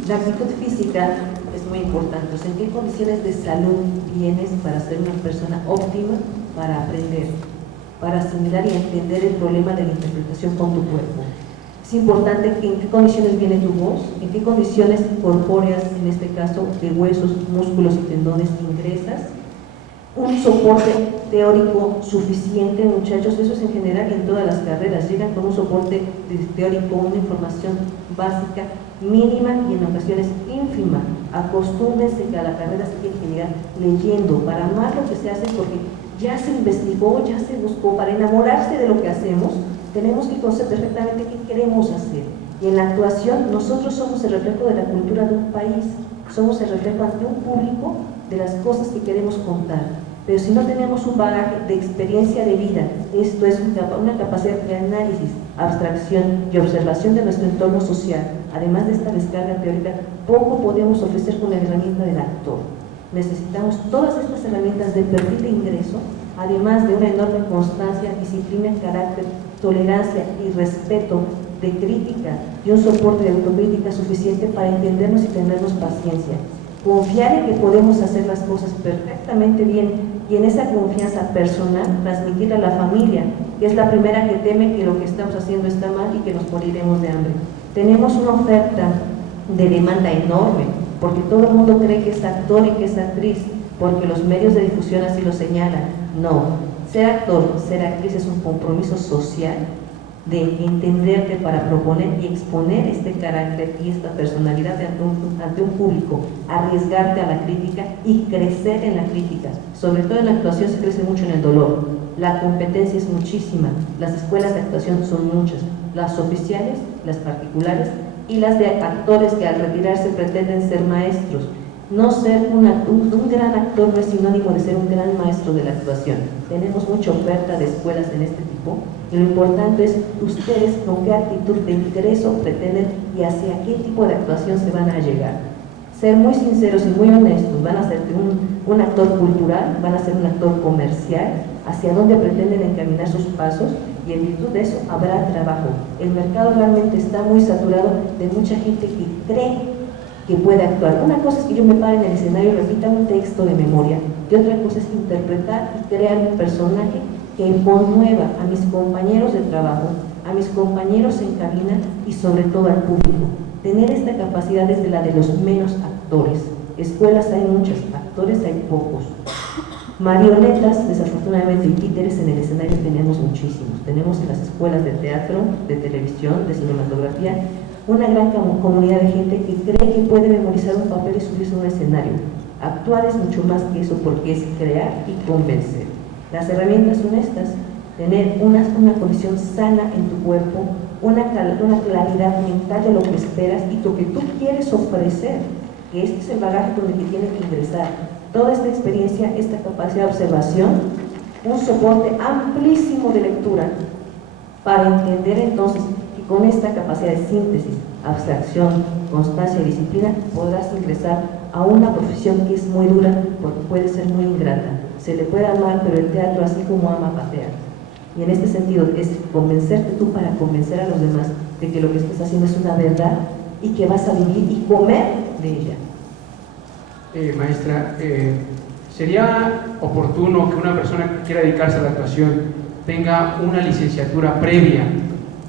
la actitud física es muy importante. O sea, ¿en qué condiciones de salud vienes para ser una persona óptima para aprender, para asimilar y entender el problema de la interpretación con tu cuerpo? Es importante que en qué condiciones viene tu voz, en qué condiciones corpóreas, en este caso de huesos, músculos y tendones, ingresas. Un soporte teórico suficiente, muchachos, eso es en general en todas las carreras, llegan con un soporte teórico, una información básica, mínima y en ocasiones ínfima. Acostúmbrense que a la carrera se tiene que llegar leyendo, para amar lo que se hace, porque ya se investigó, ya se buscó, para enamorarse de lo que hacemos, tenemos que conocer perfectamente qué queremos hacer. Y en la actuación, nosotros somos el reflejo de la cultura de un país, somos el reflejo ante un público de las cosas que queremos contar. Pero si no tenemos un bagaje de experiencia de vida, esto es una capacidad de análisis, abstracción y observación de nuestro entorno social, además de esta descarga teórica, poco podemos ofrecer con la herramienta del actor. Necesitamos todas estas herramientas de perfil de ingreso, además de una enorme constancia, disciplina, carácter, tolerancia y respeto de crítica y un soporte de autocrítica suficiente para entendernos y tenernos paciencia. Confiar en que podemos hacer las cosas perfectamente bien y en esa confianza personal transmitirla a la familia, que es la primera que teme que lo que estamos haciendo está mal y que nos moriremos de hambre. Tenemos una oferta de demanda enorme, porque todo el mundo cree que es actor y que es actriz, porque los medios de difusión así lo señalan. No, ser actor, ser actriz es un compromiso social de entenderte para proponer y exponer este carácter y esta personalidad ante un público, arriesgarte a la crítica y crecer en la crítica. Sobre todo en la actuación se crece mucho en el dolor. La competencia es muchísima, las escuelas de actuación son muchas, las oficiales, las particulares y las de actores que al retirarse pretenden ser maestros. No ser un gran actor no es sinónimo de ser un gran maestro de la actuación. Tenemos mucha oferta de escuelas en este tipo y lo importante es ustedes con qué actitud de ingreso pretenden y hacia qué tipo de actuación se van a llegar. Ser muy sinceros y muy honestos, van a ser un actor cultural, van a ser un actor comercial, hacia dónde pretenden encaminar sus pasos y en virtud de eso habrá trabajo. El mercado realmente está muy saturado de mucha gente que cree que puede actuar. Una cosa es que yo me pare en el escenario y repita un texto de memoria, y otra cosa es interpretar y crear un personaje que conmueva a mis compañeros de trabajo, a mis compañeros en cabina y sobre todo al público. Tener esta capacidad es de la de los menos actores. Escuelas hay muchas, actores hay pocos. Marionetas, desafortunadamente, y títeres en el escenario tenemos muchísimos. Tenemos en las escuelas de teatro, de televisión, de cinematografía, una gran comunidad de gente que cree que puede memorizar un papel y subirse a un escenario. Actuar es mucho más que eso porque es crear y convencer. Las herramientas son estas: tener una condición sana en tu cuerpo, una claridad mental de lo que esperas y lo que tú quieres ofrecer, que este es el bagaje con el que tienes que ingresar. Toda esta experiencia, esta capacidad de observación, un soporte amplísimo de lectura para entender entonces que con esta capacidad de síntesis, abstracción, constancia y disciplina podrás ingresar a una profesión que es muy dura porque puede ser muy ingrata. Se le puede amar, pero el teatro, así como ama, patea. Y en este sentido es convencerte tú para convencer a los demás de que lo que estás haciendo es una verdad y que vas a vivir y comer de ella. Maestra, ¿sería oportuno que una persona que quiera dedicarse a la actuación tenga una licenciatura previa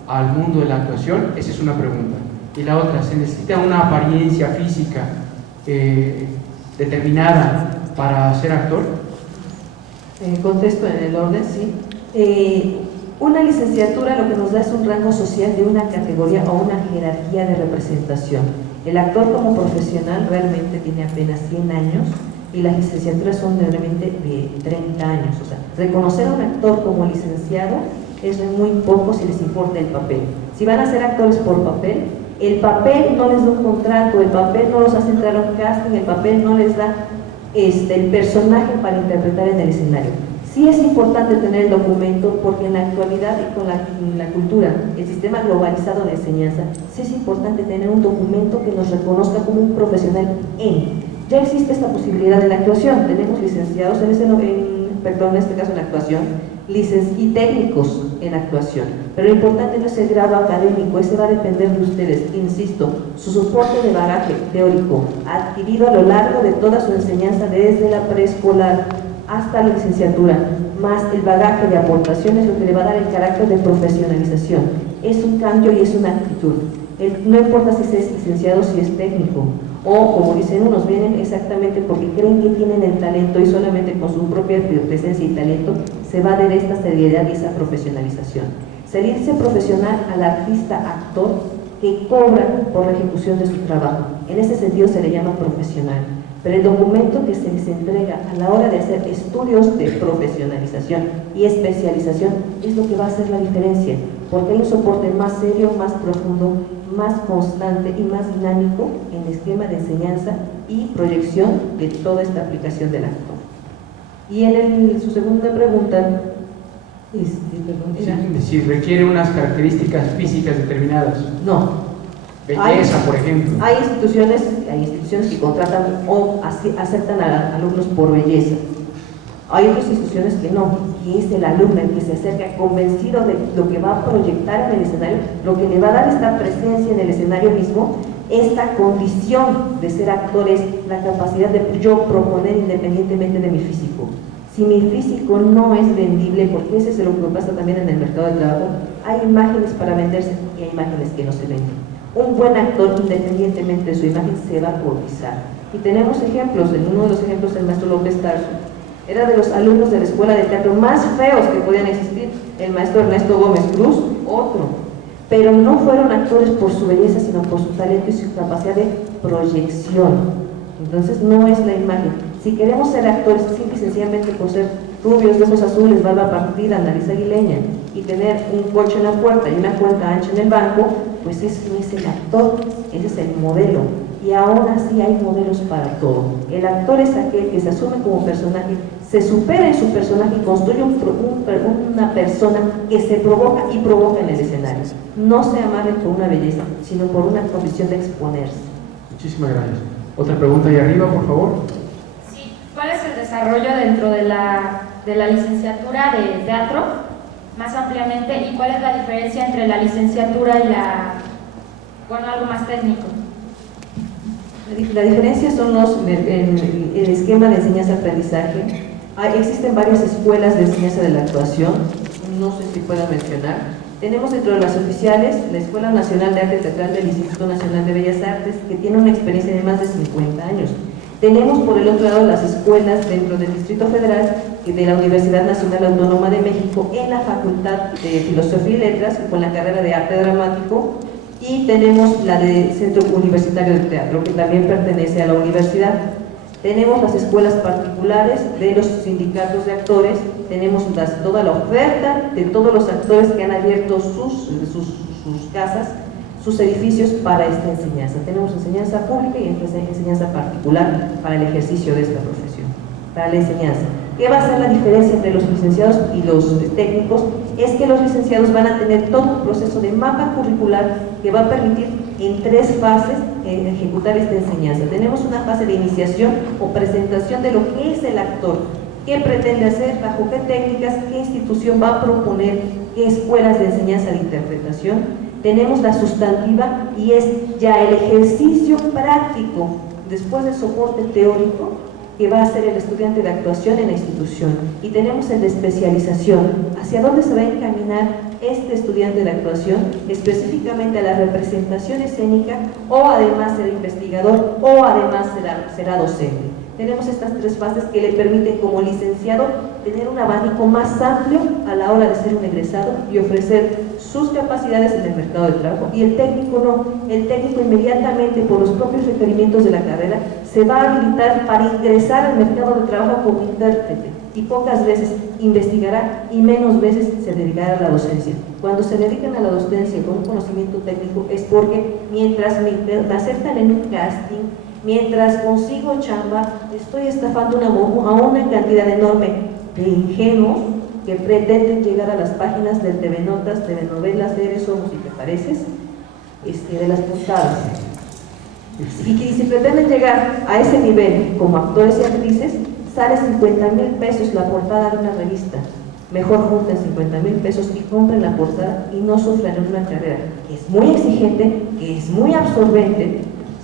al mundo de la actuación? Esa es una pregunta. Y la otra, ¿se necesita una apariencia física determinada para ser actor? Contesto en el orden, sí. Una licenciatura lo que nos da es un rango social de una categoría o una jerarquía de representación. El actor como profesional realmente tiene apenas 100 años y las licenciaturas son realmente de 30 años. O sea, reconocer a un actor como licenciado es muy poco si les importa el papel. Si van a ser actores por papel, el papel no les da un contrato, el papel no los hace entrar a un casting, el papel no les da el personaje para interpretar en el escenario. Sí es importante tener el documento porque en la actualidad y con la cultura, el sistema globalizado de enseñanza, sí es importante tener un documento que nos reconozca como un profesional Ya existe esta posibilidad en la actuación, tenemos licenciados en este caso en actuación, y técnicos en actuación, pero lo importante no es el grado académico, ese va a depender de ustedes, insisto, su soporte de bagaje teórico adquirido a lo largo de toda su enseñanza desde la preescolar hasta la licenciatura, más el bagaje de aportaciones, lo que le va a dar el carácter de profesionalización. Es un cambio y es una actitud. No importa si es licenciado, si es técnico, o como dicen unos, vienen exactamente porque creen que tienen el talento y solamente con su propia presencia y talento se va a dar esta seriedad y esa profesionalización. Salirse profesional al artista, actor, que cobra por la ejecución de su trabajo. En ese sentido se le llama profesional. Pero el documento que se les entrega a la hora de hacer estudios de profesionalización y especialización es lo que va a hacer la diferencia, porque hay un soporte más serio, más profundo, más constante y más dinámico en el esquema de enseñanza y proyección de toda esta aplicación del actor. Y en su segunda pregunta, si requiere unas características físicas determinadas. No. Belleza, por ejemplo. Hay instituciones que contratan o aceptan a alumnos por belleza. Hay otras instituciones que no, que es el alumno el que se acerca convencido de lo que va a proyectar en el escenario, lo que le va a dar esta presencia en el escenario mismo, esta condición de ser actor es la capacidad de yo proponer independientemente de mi físico. Si mi físico no es vendible, porque ese es lo que pasa también en el mercado de trabajo, hay imágenes para venderse y hay imágenes que no se venden. Un buen actor, independientemente de su imagen, se va a cotizar. Y tenemos ejemplos, en uno de los ejemplos el maestro López Tarso, era de los alumnos de la escuela de teatro más feos que podían existir, el maestro Ernesto Gómez Cruz, otro. Pero no fueron actores por su belleza, sino por su talento y su capacidad de proyección. Entonces no es la imagen. Si queremos ser actores, simple y sencillamente por ser rubios, de ojos azules, barba partida, nariz aguileña, y tener un coche en la puerta y una cuenta ancha en el banco, pues ese no es el actor, ese es el modelo. Y aún así hay modelos para todo. El actor es aquel que se asume como personaje, se supera en su personaje y construye una persona que se provoca y provoca en el escenario. No se amarre por una belleza, sino por una condición de exponerse. Muchísimas gracias. Otra pregunta ahí arriba, por favor. Sí, ¿cuál es el desarrollo dentro de la licenciatura de teatro, más ampliamente, y cuál es la diferencia entre la licenciatura y algo más técnico? La diferencia son el esquema de enseñanza-aprendizaje. Existen varias escuelas de enseñanza de la actuación, no sé si puedo mencionar. Tenemos dentro de las oficiales la Escuela Nacional de Arte Teatral del Instituto Nacional de Bellas Artes, que tiene una experiencia de más de 50 años. Tenemos por el otro lado las escuelas dentro del Distrito Federal de la Universidad Nacional Autónoma de México en la Facultad de Filosofía y Letras con la carrera de Arte Dramático, y tenemos la de Centro Universitario de Teatro, que también pertenece a la universidad. Tenemos las escuelas particulares de los sindicatos de actores, tenemos toda la oferta de todos los actores que han abierto sus casas, sus edificios para esta enseñanza. Tenemos enseñanza pública y enseñanza particular para el ejercicio de esta profesión, para la enseñanza. ¿Qué va a ser la diferencia entre los licenciados y los técnicos? Es que los licenciados van a tener todo un proceso de mapa curricular que va a permitir en 3 fases ejecutar esta enseñanza. Tenemos una fase de iniciación o presentación de lo que es el actor, qué pretende hacer, bajo qué técnicas, qué institución va a proponer, qué escuelas de enseñanza de interpretación. Tenemos la sustantiva y es ya el ejercicio práctico después del soporte teórico que va a hacer el estudiante de actuación en la institución. Y tenemos el de especialización, hacia dónde se va a encaminar este estudiante de actuación, específicamente a la representación escénica, o además será investigador, o además será docente. Tenemos estas 3 fases que le permiten como licenciado tener un abanico más amplio a la hora de ser un egresado y ofrecer sus capacidades en el mercado de trabajo. Y el técnico no, el técnico inmediatamente por los propios requerimientos de la carrera se va a habilitar para ingresar al mercado de trabajo como intérprete, y pocas veces investigará y menos veces se dedicará a la docencia. Cuando se dedican a la docencia con un conocimiento técnico es porque mientras me aceptan en un casting, mientras consigo chamba, estoy estafando a una cantidad enorme de ingenuos que pretenden llegar a las páginas del TV Notas, TV Novelas, de Eres Somos y Te Pareces, de las portadas. Y si pretenden llegar a ese nivel como actores y actrices, sale 50,000 pesos la portada de una revista. Mejor junten 50,000 pesos y compren la portada y no sufran en una carrera que es muy exigente, que es muy absorbente,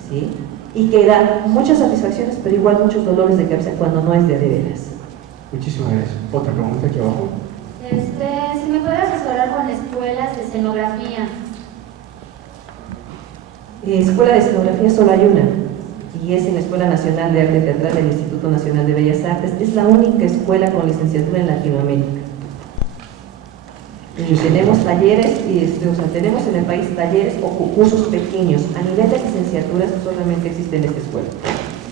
¿sí? Y que da muchas satisfacciones, pero igual muchos dolores de cabeza cuando no es de veras. Muchísimas gracias. Otra pregunta aquí abajo. Si me puedes asesorar con escuelas de escenografía. Escuela de escenografía solo hay una, y es en la Escuela Nacional de Arte Teatral del Instituto Nacional de Bellas Artes. Es la única escuela con licenciatura en Latinoamérica. Y tenemos talleres, tenemos en el país talleres o cursos pequeños. A nivel de licenciaturas solamente existe en esta escuela.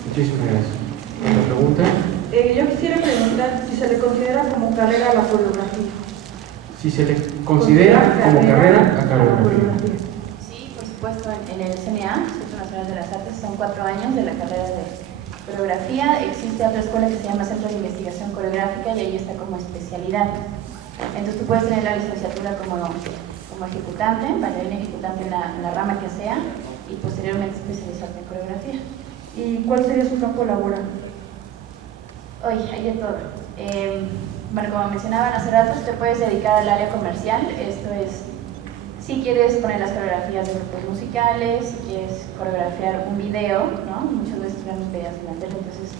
Muchísimas gracias. ¿Otra pregunta? Yo quisiera preguntar si se le considera como carrera a la coreografía. Si se le considera como carrera a coreografía. Sí, por supuesto, en el CNA, Instituto Nacional de las Artes, son 4 años de la carrera de coreografía. Existe otra escuela que se llama Centro de Investigación Coreográfica y ahí está como especialidad. Entonces tú puedes tener la licenciatura como ejecutante, bailarina ejecutante en la rama que sea, y posteriormente especializarte en coreografía. ¿Y cuál sería su campo laboral? Hoy hay de todo. Bueno, como mencionaban hace rato, te puedes dedicar al área comercial. Esto es, si quieres poner las coreografías de grupos musicales, si quieres coreografiar un video, ¿no? Muchas veces vemos videos en la tele, entonces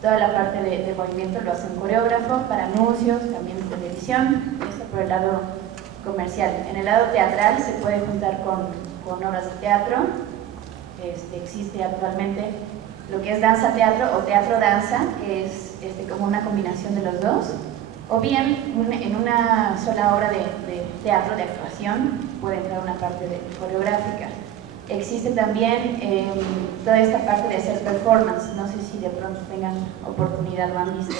toda la parte de movimiento lo hace un coreógrafo, para anuncios, también de televisión, esto por el lado comercial. En el lado teatral se puede juntar con obras de teatro. Existe actualmente lo que es danza-teatro o teatro-danza, que es como una combinación de los dos, o bien en una sola obra de teatro, de actuación, puede entrar una parte coreográfica. Existe también toda esta parte de hacer performance, no sé si de pronto tengan oportunidad o han visto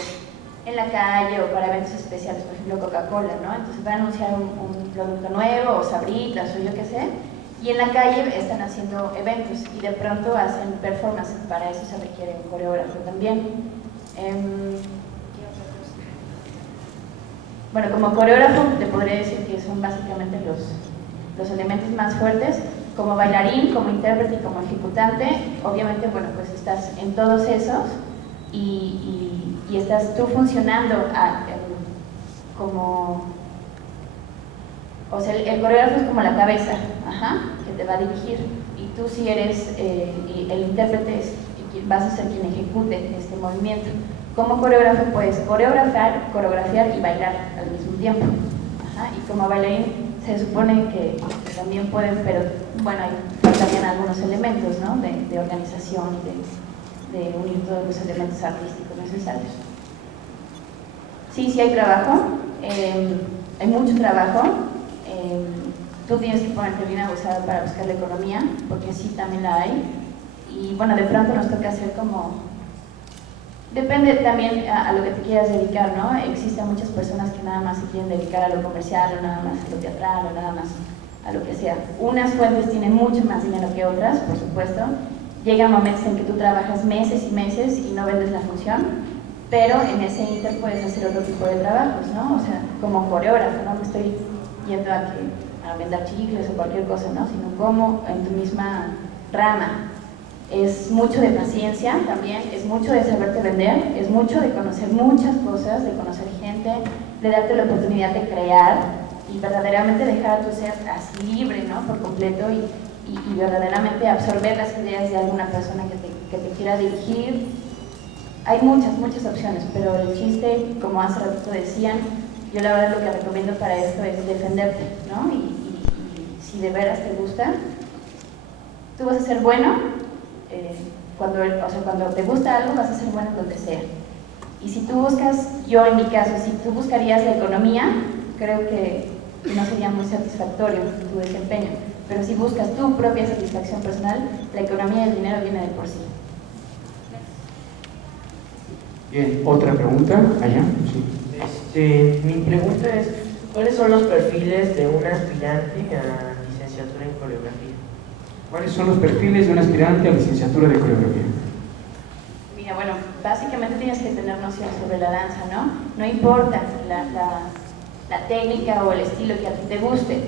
en la calle o para eventos especiales, por ejemplo Coca-Cola, ¿no? Entonces van a anunciar un producto nuevo o Sabritas o yo qué sé, y en la calle están haciendo eventos y de pronto hacen performance, para eso se requiere un coreógrafo también. Bueno, como coreógrafo te podría decir que son básicamente los elementos más fuertes. Como bailarín, como intérprete y como ejecutante, obviamente, bueno, pues estás en todos esos y estás tú funcionando como... O sea, el coreógrafo es como la cabeza, que te va a dirigir, y tú si eres el intérprete vas a ser quien ejecute este movimiento. Como coreógrafo puedes coreografiar y bailar al mismo tiempo. Y como bailarín se supone que también pueden, pero bueno, hay también algunos elementos, ¿no? de organización y de unir todos los elementos artísticos necesarios. Sí hay trabajo, hay mucho trabajo. Tú tienes que ponerte bien abusada para buscar la economía, porque sí también la hay. Y bueno, de pronto nos toca hacer como... Depende también a lo que te quieras dedicar, ¿no? Existen muchas personas que nada más se quieren dedicar a lo comercial, o nada más a lo teatral, o nada más a lo que sea. Unas fuentes tienen mucho más dinero que otras, por supuesto. Llegan momentos en que tú trabajas meses y meses y no vendes la función, pero en ese inter puedes hacer otro tipo de trabajos, ¿no? O sea, como coreógrafo, no me estoy yendo a vender chicles o cualquier cosa, ¿no? Sino como en tu misma rama. Es mucho de paciencia también, es mucho de saberte vender, es mucho de conocer muchas cosas, de conocer gente, de darte la oportunidad de crear y verdaderamente dejar a tu ser así libre, ¿no? Por completo y verdaderamente absorber las ideas de alguna persona que te quiera dirigir. Hay muchas opciones, pero el chiste, como hace rato decían, yo la verdad lo que recomiendo para esto es defenderte, ¿no? Y si de veras te gusta, tú vas a ser bueno. Cuando te gusta algo vas a ser bueno en donde sea. Y si tú buscas, yo en mi caso, si tú buscarías la economía, creo que no sería muy satisfactorio tu desempeño. Pero si buscas tu propia satisfacción personal, la economía y el dinero viene de por sí. Bien, otra pregunta, allá. Sí. Mi pregunta es, ¿cuáles son los perfiles de un aspirante a licenciatura en coreografía? ¿Cuáles son los perfiles de un aspirante a licenciatura de coreografía? Mira, bueno, básicamente tienes tienes que tener noción sobre la danza, ¿no? No importa la técnica o el estilo que a ti te guste.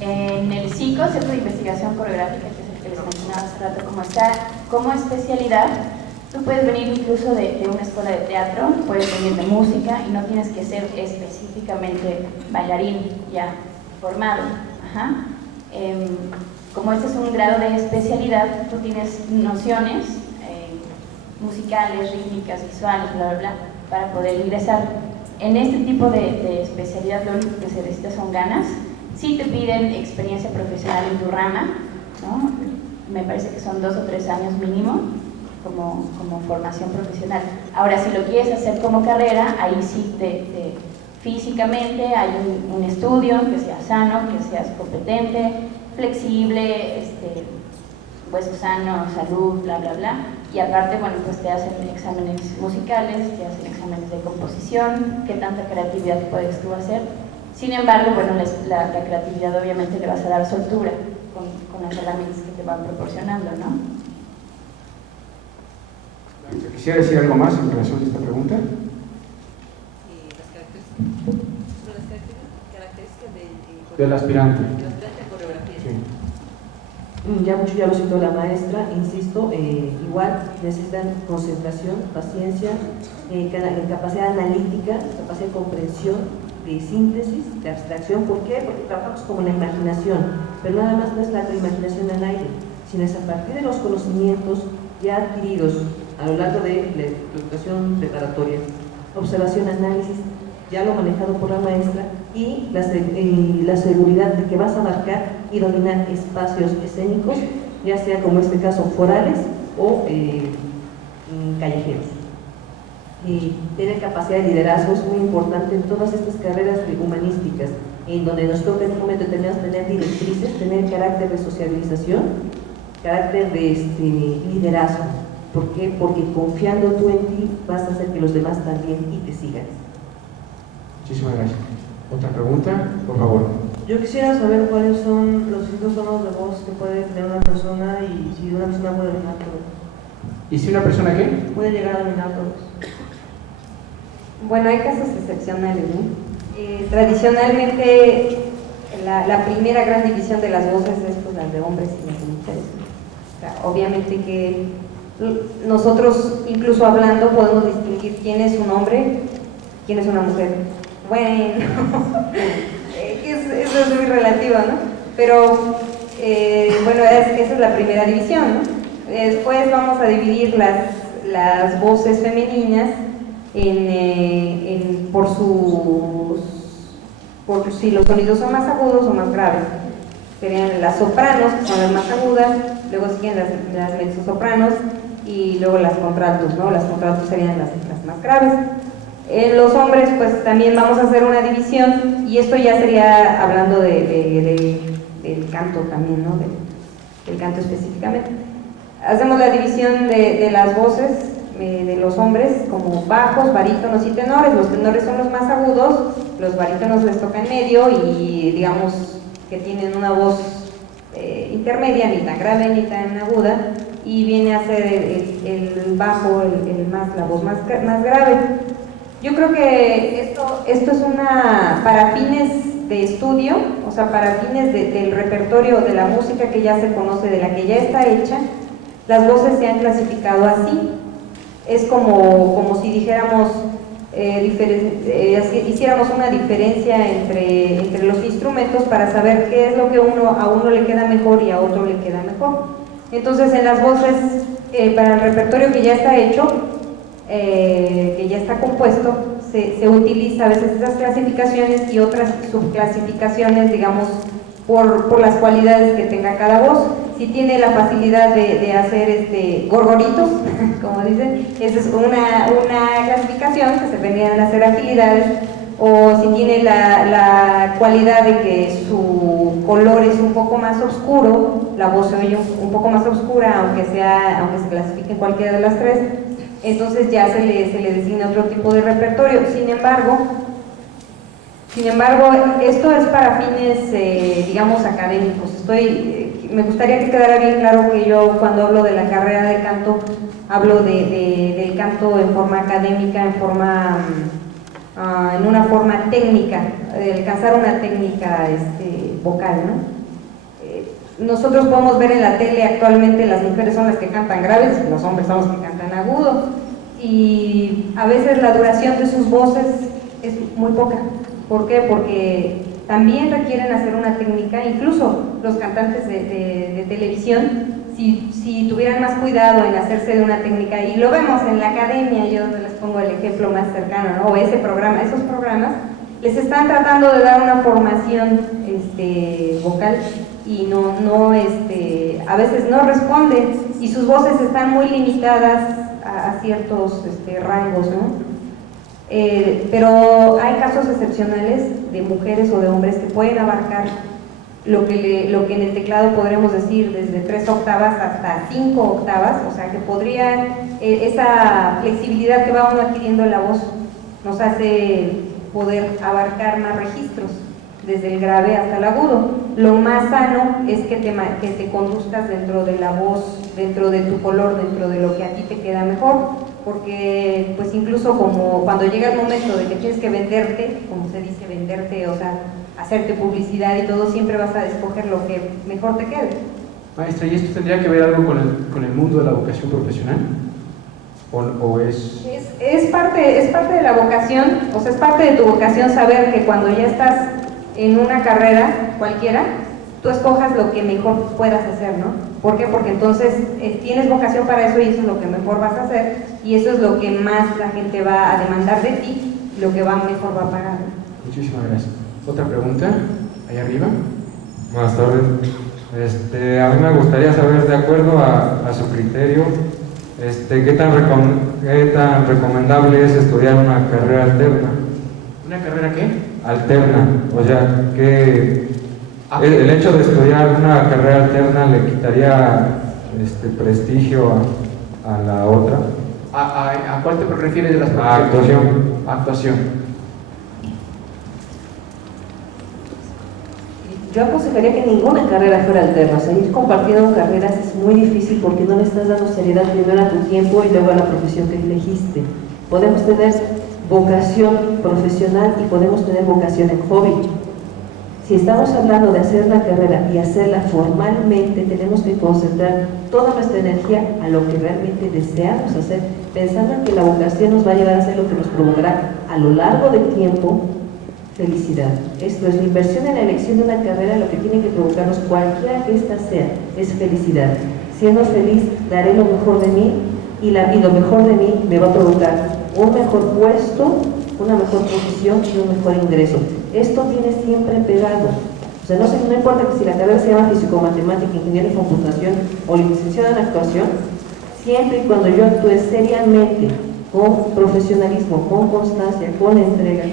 En el CICO, Centro de Investigación Coreográfica, que es el que les mencionaba hace rato, como especialidad, tú puedes venir incluso de una escuela de teatro, puedes venir de música y no tienes que ser específicamente bailarín ya formado. Ajá. Como este es un grado de especialidad, tú tienes nociones musicales, rítmicas, visuales, bla, bla, bla, para poder ingresar. En este tipo de especialidad lo único que se necesita son ganas. Sí te piden experiencia profesional en tu rama, ¿no? Me parece que son 2 o 3 años mínimo como formación profesional. Ahora, si lo quieres hacer como carrera, ahí sí físicamente hay un estudio que sea sano, que seas competente, flexible, hueso sano, salud, bla, bla, bla. Y aparte, bueno, pues te hacen exámenes musicales, te hacen exámenes de composición, qué tanta creatividad puedes tú hacer. Sin embargo, bueno, la creatividad obviamente le vas a dar soltura con las herramientas que te van proporcionando, ¿no? ¿Quisiera decir algo más en relación a esta pregunta? Las características Del aspirante. a coreografía. Sí. Ya lo citó la maestra, insisto, igual necesitan concentración, paciencia, capacidad analítica, capacidad de comprensión, de síntesis, de abstracción. ¿Por qué? Porque trabajamos como la imaginación, pero nada más no es la imaginación al aire, sino es a partir de los conocimientos ya adquiridos a lo largo de la educación preparatoria, observación, análisis, ya lo manejado por la maestra, y la seguridad de que vas a marcar y dominar espacios escénicos, ya sea como este caso forales o callejeros. Y tener capacidad de liderazgo es muy importante en todas estas carreras humanísticas, en donde nos toca en un momento determinado tener directrices, tener carácter de sociabilización, carácter de liderazgo. ¿Por qué? Porque confiando tú en ti vas a hacer que los demás también y te sigan. Muchísimas gracias. ¿Otra pregunta? Por favor. Yo quisiera saber cuáles son los distintos tonos de voz que puede tener una persona y si una persona puede dominar todos. ¿Y si una persona qué? Puede llegar a dominar todos. Bueno, hay casos excepcionales, ¿no? Tradicionalmente, la primera gran división de las voces es pues, las de hombres y las de mujeres, ¿no? O sea, obviamente que nosotros, incluso hablando, podemos distinguir quién es un hombre, quién es una mujer. Bueno, eso es muy relativo, ¿no? Pero, bueno, esa es la primera división, ¿no? Después vamos a dividir las voces femeninas por si los sonidos son más agudos o más graves. Serían las sopranos, que son las más agudas, luego siguen las mezzosopranos y luego las contraltos, ¿no? Las contraltos serían las más graves. En los hombres, pues también vamos a hacer una división, y esto ya sería hablando del canto también, ¿no? Del canto específicamente. Hacemos la división de las voces de los hombres como bajos, barítonos y tenores. Los tenores son los más agudos, los barítonos les toca en medio y digamos que tienen una voz intermedia, ni tan grave ni tan aguda, y viene a ser el bajo, la voz más grave. Yo creo que esto es para fines de estudio, o sea, para fines del repertorio de la música que ya se conoce, de la que ya está hecha, las voces se han clasificado así. Es como si dijéramos, hiciéramos una diferencia entre los instrumentos para saber qué es lo que a uno le queda mejor y a otro le queda mejor. Entonces, en las voces, para el repertorio que ya está hecho, que ya está compuesto, se utiliza a veces esas clasificaciones y otras subclasificaciones, digamos, por las cualidades que tenga cada voz. Si tiene la facilidad de hacer gorgoritos, como dicen, esa es una clasificación que se vendrían a hacer agilidades, o si tiene la cualidad de que su color es un poco más oscuro, la voz se oye un poco más oscura, aunque se clasifique en cualquiera de las tres, entonces ya se le designa otro tipo de repertorio. Sin embargo, esto es para fines, digamos, académicos. Me gustaría que quedara bien claro que yo, cuando hablo de la carrera de canto, Hablo del canto en forma académica, en una forma técnica, de alcanzar una técnica vocal, ¿no? Nosotros podemos ver en la tele actualmente las mujeres son las que cantan graves y los hombres son los que cantan agudo, y a veces la duración de sus voces es muy poca. ¿Por qué? Porque también requieren hacer una técnica, incluso los cantantes de televisión, si tuvieran más cuidado en hacerse de una técnica, y lo vemos en la academia, yo les pongo el ejemplo más cercano, ¿no? O esos programas, les están tratando de dar una formación vocal y a veces no responden, y sus voces están muy limitadas a ciertos rangos, ¿no? Pero hay casos excepcionales de mujeres o de hombres que pueden abarcar lo que en el teclado podremos decir desde 3 octavas hasta 5 octavas, o sea que podría, esa flexibilidad que va uno adquiriendo en la voz nos hace poder abarcar más registros, desde el grave hasta el agudo. Lo más sano es que te conduzcas dentro de la voz, dentro de tu color, dentro de lo que a ti te queda mejor, porque pues incluso como cuando llega el momento de que tienes que venderte, como se dice, venderte, o sea, hacerte publicidad y todo, siempre vas a escoger lo que mejor te quede. Maestra, ¿y esto tendría que ver algo con el mundo de la vocación profesional? ¿O es...? Es parte de la vocación, o sea, es parte de tu vocación saber que cuando ya estás en una carrera cualquiera, tú escojas lo que mejor puedas hacer, ¿no? ¿Por qué? Porque entonces tienes vocación para eso y eso es lo que mejor vas a hacer, y eso es lo que más la gente va a demandar de ti, lo que mejor va a pagar, ¿no? Muchísimas gracias. ¿Otra pregunta? Ahí arriba. Buenas tardes. A mí me gustaría saber, de acuerdo a su criterio, ¿qué tan recomendable es estudiar una carrera alterna? ¿Una carrera qué? Alterna, o sea, que el hecho de estudiar una carrera alterna le quitaría prestigio a la otra. ¿A cuál te refieres de las profesiones? A actuación. Actuación. Yo aconsejaría que ninguna carrera fuera alterna. O sea, ir compartiendo carreras es muy difícil porque no le estás dando seriedad primero a tu tiempo y luego a la profesión que elegiste. Podemos tener vocación profesional y podemos tener vocación en hobby. Si estamos hablando de hacer una carrera y hacerla formalmente, tenemos que concentrar toda nuestra energía a lo que realmente deseamos hacer, pensando en que la vocación nos va a llevar a hacer lo que nos provocará a lo largo del tiempo felicidad. Esto es, la inversión en la elección de una carrera, lo que tiene que provocarnos, cualquiera que ésta sea, es felicidad. Siendo feliz, daré lo mejor de mí y lo mejor de mí me va a provocar un mejor puesto, una mejor posición y un mejor ingreso. Esto viene siempre pegado. O sea, no importa que si la carrera se llama físico-matemática, ingeniería de computación o licenciada en actuación, siempre y cuando yo actúe seriamente, con profesionalismo, con constancia, con entrega,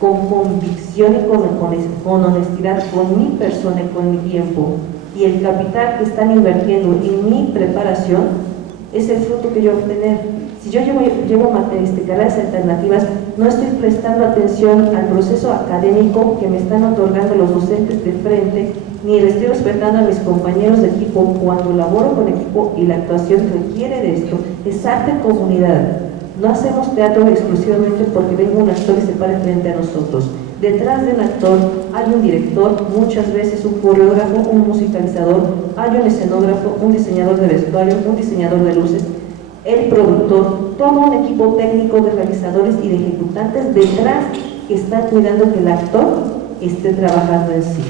con convicción y con honestidad, con mi persona y con mi tiempo, y el capital que están invirtiendo en mi preparación, es el fruto que yo voy a obtener. Si yo llevo carreras alternativas, no estoy prestando atención al proceso académico que me están otorgando los docentes de frente, ni le estoy respetando a mis compañeros de equipo cuando laboro con equipo y la actuación requiere de esto. Es arte en comunidad. No hacemos teatro exclusivamente porque venga un actor y se pare frente a nosotros. Detrás del actor hay un director, muchas veces un coreógrafo, un musicalizador, hay un escenógrafo, un diseñador de vestuario, un diseñador de luces, el productor, todo un equipo técnico de realizadores y de ejecutantes detrás que están cuidando que el actor esté trabajando en sí.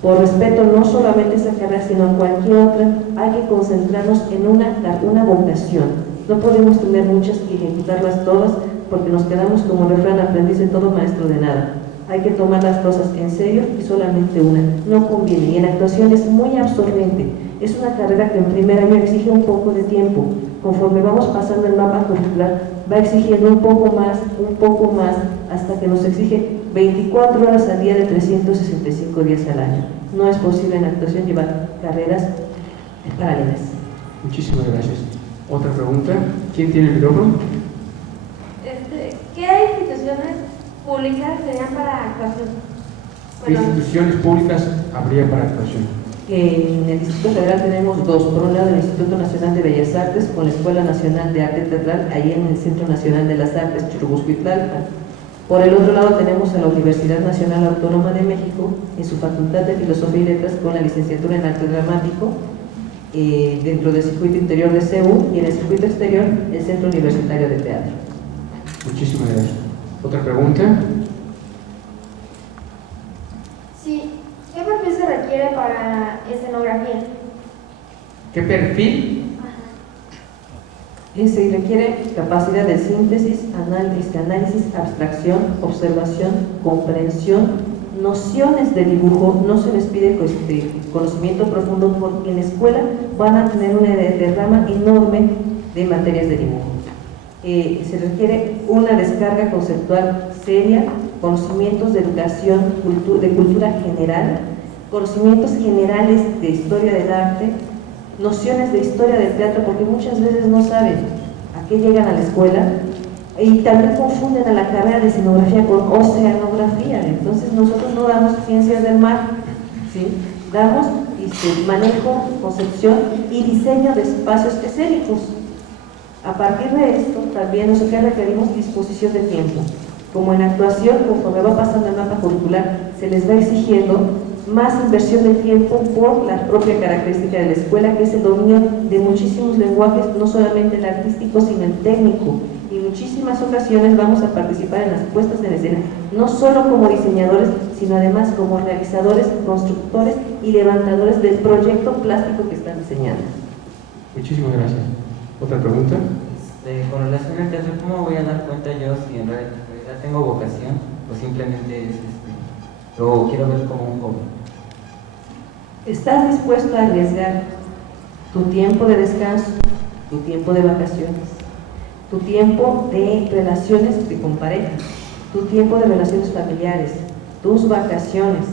Por respeto no solamente a esa carrera, sino a cualquier otra, hay que concentrarnos en una vocación. No podemos tener muchas y ejecutarlas todas porque nos quedamos como refrán, aprendiz de todo, maestro de nada. Hay que tomar las cosas en serio y solamente una. No conviene. Y en actuación es muy absorbente. Es una carrera que en primer año exige un poco de tiempo. Conforme vamos pasando el mapa curricular, va exigiendo un poco más, hasta que nos exige 24 horas al día de 365 días al año. No es posible en actuación llevar carreras paralelas. Muchísimas gracias. ¿Otra pregunta? ¿Quién tiene el micrófono? ¿Qué instituciones públicas serían para actuación? ¿Qué instituciones públicas habría para actuación? En el Distrito Federal tenemos dos. Por un lado, el Instituto Nacional de Bellas Artes con la Escuela Nacional de Arte Teatral, ahí en el Centro Nacional de las Artes, Churubusco-Tlalpan. Por el otro lado tenemos a la Universidad Nacional Autónoma de México en su Facultad de Filosofía y Letras con la licenciatura en Arte Dramático dentro del circuito interior de CEU, y en el circuito exterior el Centro Universitario de Teatro. Muchísimas gracias. ¿Otra pregunta? Sí, ¿qué perfil se requiere para escenografía? ¿Qué perfil? Se requiere capacidad de síntesis, análisis, abstracción, observación, comprensión, nociones de dibujo. No se les pide conocimiento profundo, porque en la escuela van a tener una derrama enorme de materias de dibujo. Se requiere una descarga conceptual seria, conocimientos de educación, de cultura general, conocimientos generales de historia del arte, nociones de historia del teatro, porque muchas veces no saben a qué llegan a la escuela, y también confunden a la carrera de escenografía con oceanografía. Entonces nosotros no damos ciencias del mar, ¿sí? Damos manejo, concepción y diseño de espacios escénicos. A partir de esto también nosotros requerimos disposición de tiempo. Como en actuación, conforme va pasando el mapa curricular, se les va exigiendo más inversión de tiempo por la propia característica de la escuela, que es el dominio de muchísimos lenguajes, no solamente el artístico, sino el técnico. Y en muchísimas ocasiones vamos a participar en las puestas en escena, no solo como diseñadores, sino además como realizadores, constructores y levantadores del proyecto plástico que están diseñando. Muchísimas gracias. ¿Otra pregunta? Con relación al teatro, ¿cómo voy a dar cuenta yo si en realidad tengo vocación o simplemente es lo quiero ver como un hobby? ¿Estás dispuesto a arriesgar tu tiempo de descanso, tu tiempo de vacaciones, tu tiempo de relaciones con pareja, tu tiempo de relaciones familiares, tus vacaciones,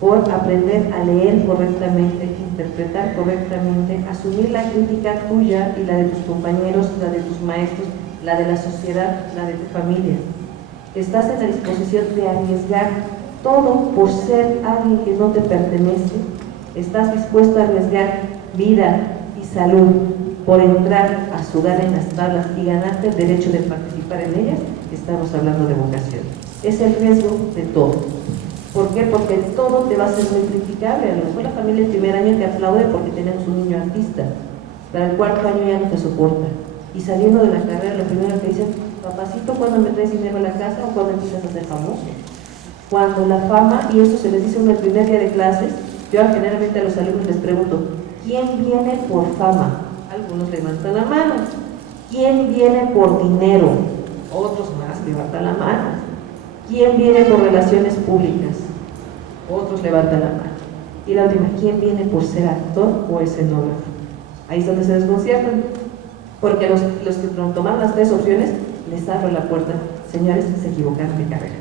por aprender a leer correctamente, interpretar correctamente, asumir la crítica tuya y la de tus compañeros, la de tus maestros, la de la sociedad, la de tu familia? ¿Estás en la disposición de arriesgar todo por ser alguien que no te pertenece? ¿Estás dispuesto a arriesgar vida y salud por entrar a sudar en las tablas y ganarte el derecho de participar en ellas? Estamos hablando de vocación. Es el riesgo de todo. ¿Por qué? Porque todo te va a ser muy criticable. A lo mejor la familia el primer año te aplaude porque tenemos un niño artista, pero el cuarto año ya no te soporta. Y saliendo de la carrera, lo primero que dicen: papacito, ¿cuándo me traes dinero a la casa o cuándo empiezas a ser famoso? Cuando la fama, y eso se les dice el primer día de clases, yo generalmente a los alumnos les pregunto: ¿quién viene por fama? Algunos levantan la mano. ¿Quién viene por dinero? Otros más levantan la mano. ¿Quién viene por relaciones públicas? Otros levantan la mano. Y la última: ¿quién viene por ser actor o escenógrafo? Ahí es donde se desconciertan, porque los que tomaron las tres opciones les abro la puerta: señores, se equivocaron de carrera.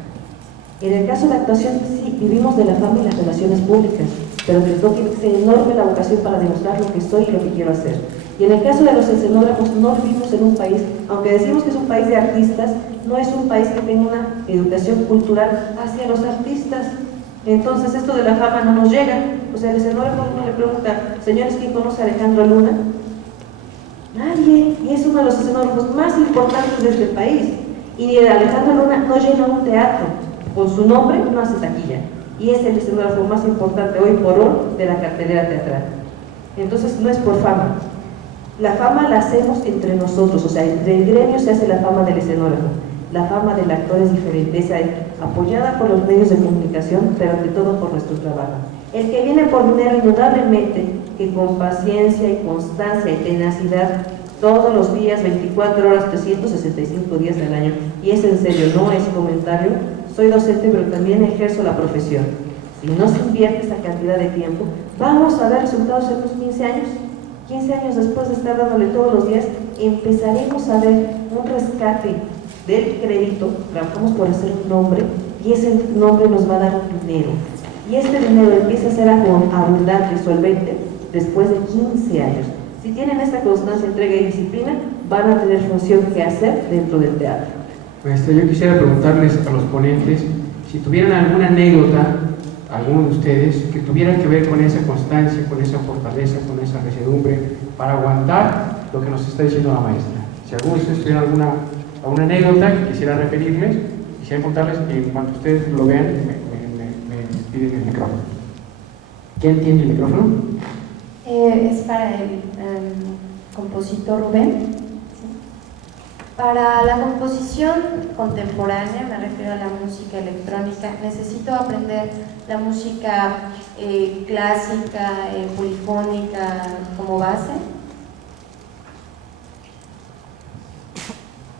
En el caso de la actuación, sí, vivimos de la fama y las relaciones públicas, pero les toca ser enorme la vocación para demostrar lo que soy y lo que quiero hacer. Y en el caso de los escenógrafos, no vivimos en un país, aunque decimos que es un país de artistas, no es un país que tenga una educación cultural hacia los artistas. Entonces esto de la fama no nos llega. O sea, el escenógrafo, uno le pregunta: señores, ¿quién conoce a Alejandro Luna? Nadie. Y es uno de los escenógrafos más importantes de este país. Y Alejandro Luna no llena un teatro, con su nombre no hace taquilla, y es el escenógrafo más importante hoy por hoy de la cartelera teatral. Entonces no es por fama. La fama la hacemos entre nosotros, o sea, entre el gremio se hace la fama del escenógrafo. La fama del actor es diferente, es apoyada por los medios de comunicación, pero ante todo por nuestro trabajo. El que viene por dinero, indudablemente que con paciencia y constancia y tenacidad, todos los días, 24 horas, 365 días del año, y es en serio, no es comentario. Soy docente, pero también ejerzo la profesión. Si no se invierte esa cantidad de tiempo, vamos a ver resultados en unos 15 años. 15 años después de estar dándole todos los días, empezaremos a ver un rescate del crédito. Trabajamos por hacer un nombre, y ese nombre nos va a dar un dinero. Y este dinero empieza a ser abundante y solvente después de 15 años. Si tienen esta constancia, entrega y disciplina, van a tener función que hacer dentro del teatro. Yo quisiera preguntarles a los ponentes si tuvieran alguna anécdota algunos de ustedes, que tuvieran que ver con esa constancia, con esa fortaleza, con esa resedumbre, para aguantar lo que nos está diciendo la maestra. Si alguno de ustedes tuviera alguna anécdota que quisiera referirles, quisiera contarles, que en cuanto ustedes lo vean, me piden el micrófono. ¿Quién tiene el micrófono? Es para el compositor Rubén. Para la composición contemporánea, me refiero a la música electrónica, necesito aprender la música clásica, polifónica como base.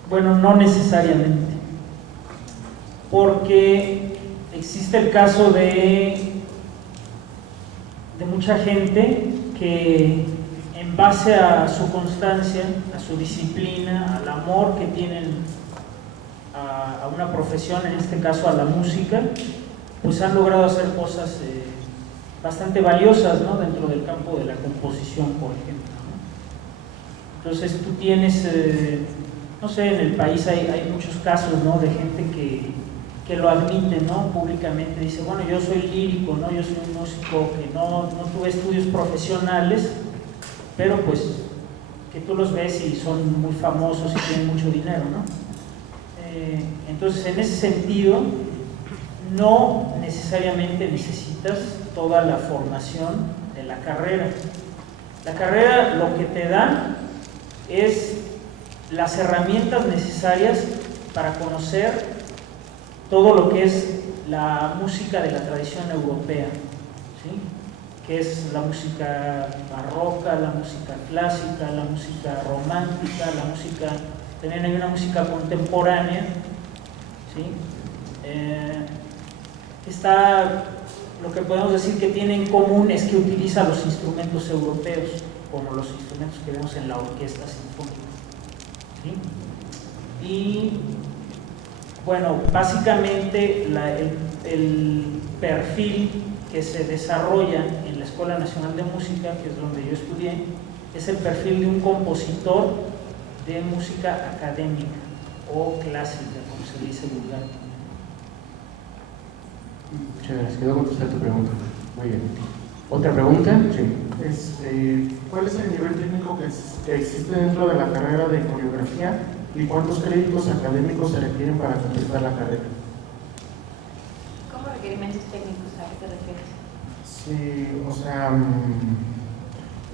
Bueno, no necesariamente, porque existe el caso de mucha gente que en base a su constancia, a su disciplina, al amor que tienen a una profesión, en este caso a la música, pues han logrado hacer cosas bastante valiosas, ¿no?, dentro del campo de la composición, por ejemplo, ¿no? Entonces tú tienes, no sé, en el país hay muchos casos, ¿no?, de gente que lo admite, ¿no?, públicamente, dice, bueno, yo soy lírico, ¿no?, yo soy un músico que no tuve estudios profesionales, pero pues que tú los ves y son muy famosos y tienen mucho dinero, ¿no? Entonces, en ese sentido, no necesariamente necesitas toda la formación de la carrera. La carrera lo que te da es las herramientas necesarias para conocer todo lo que es la música de la tradición europea, ¿sí?, que es la música barroca, la música clásica, la música romántica, la música, también hay una música contemporánea, ¿sí? Lo que podemos decir que tiene en común es que utiliza los instrumentos europeos, como los instrumentos que vemos en la orquesta sinfónica, ¿sí? Y bueno, básicamente el perfil que se desarrolla en la Escuela Nacional de Música, que es donde yo estudié, es el perfil de un compositor de música académica o clásica, como se dice vulgarmente. Muchas gracias. Quedó contestar tu pregunta. Muy bien. ¿Otra pregunta? Sí. ¿Cuál es el nivel técnico que existe dentro de la carrera de coreografía y cuántos créditos académicos se requieren para completar la carrera? ¿Cómo requerimientos técnicos? ¿A qué te refieres? Sí, o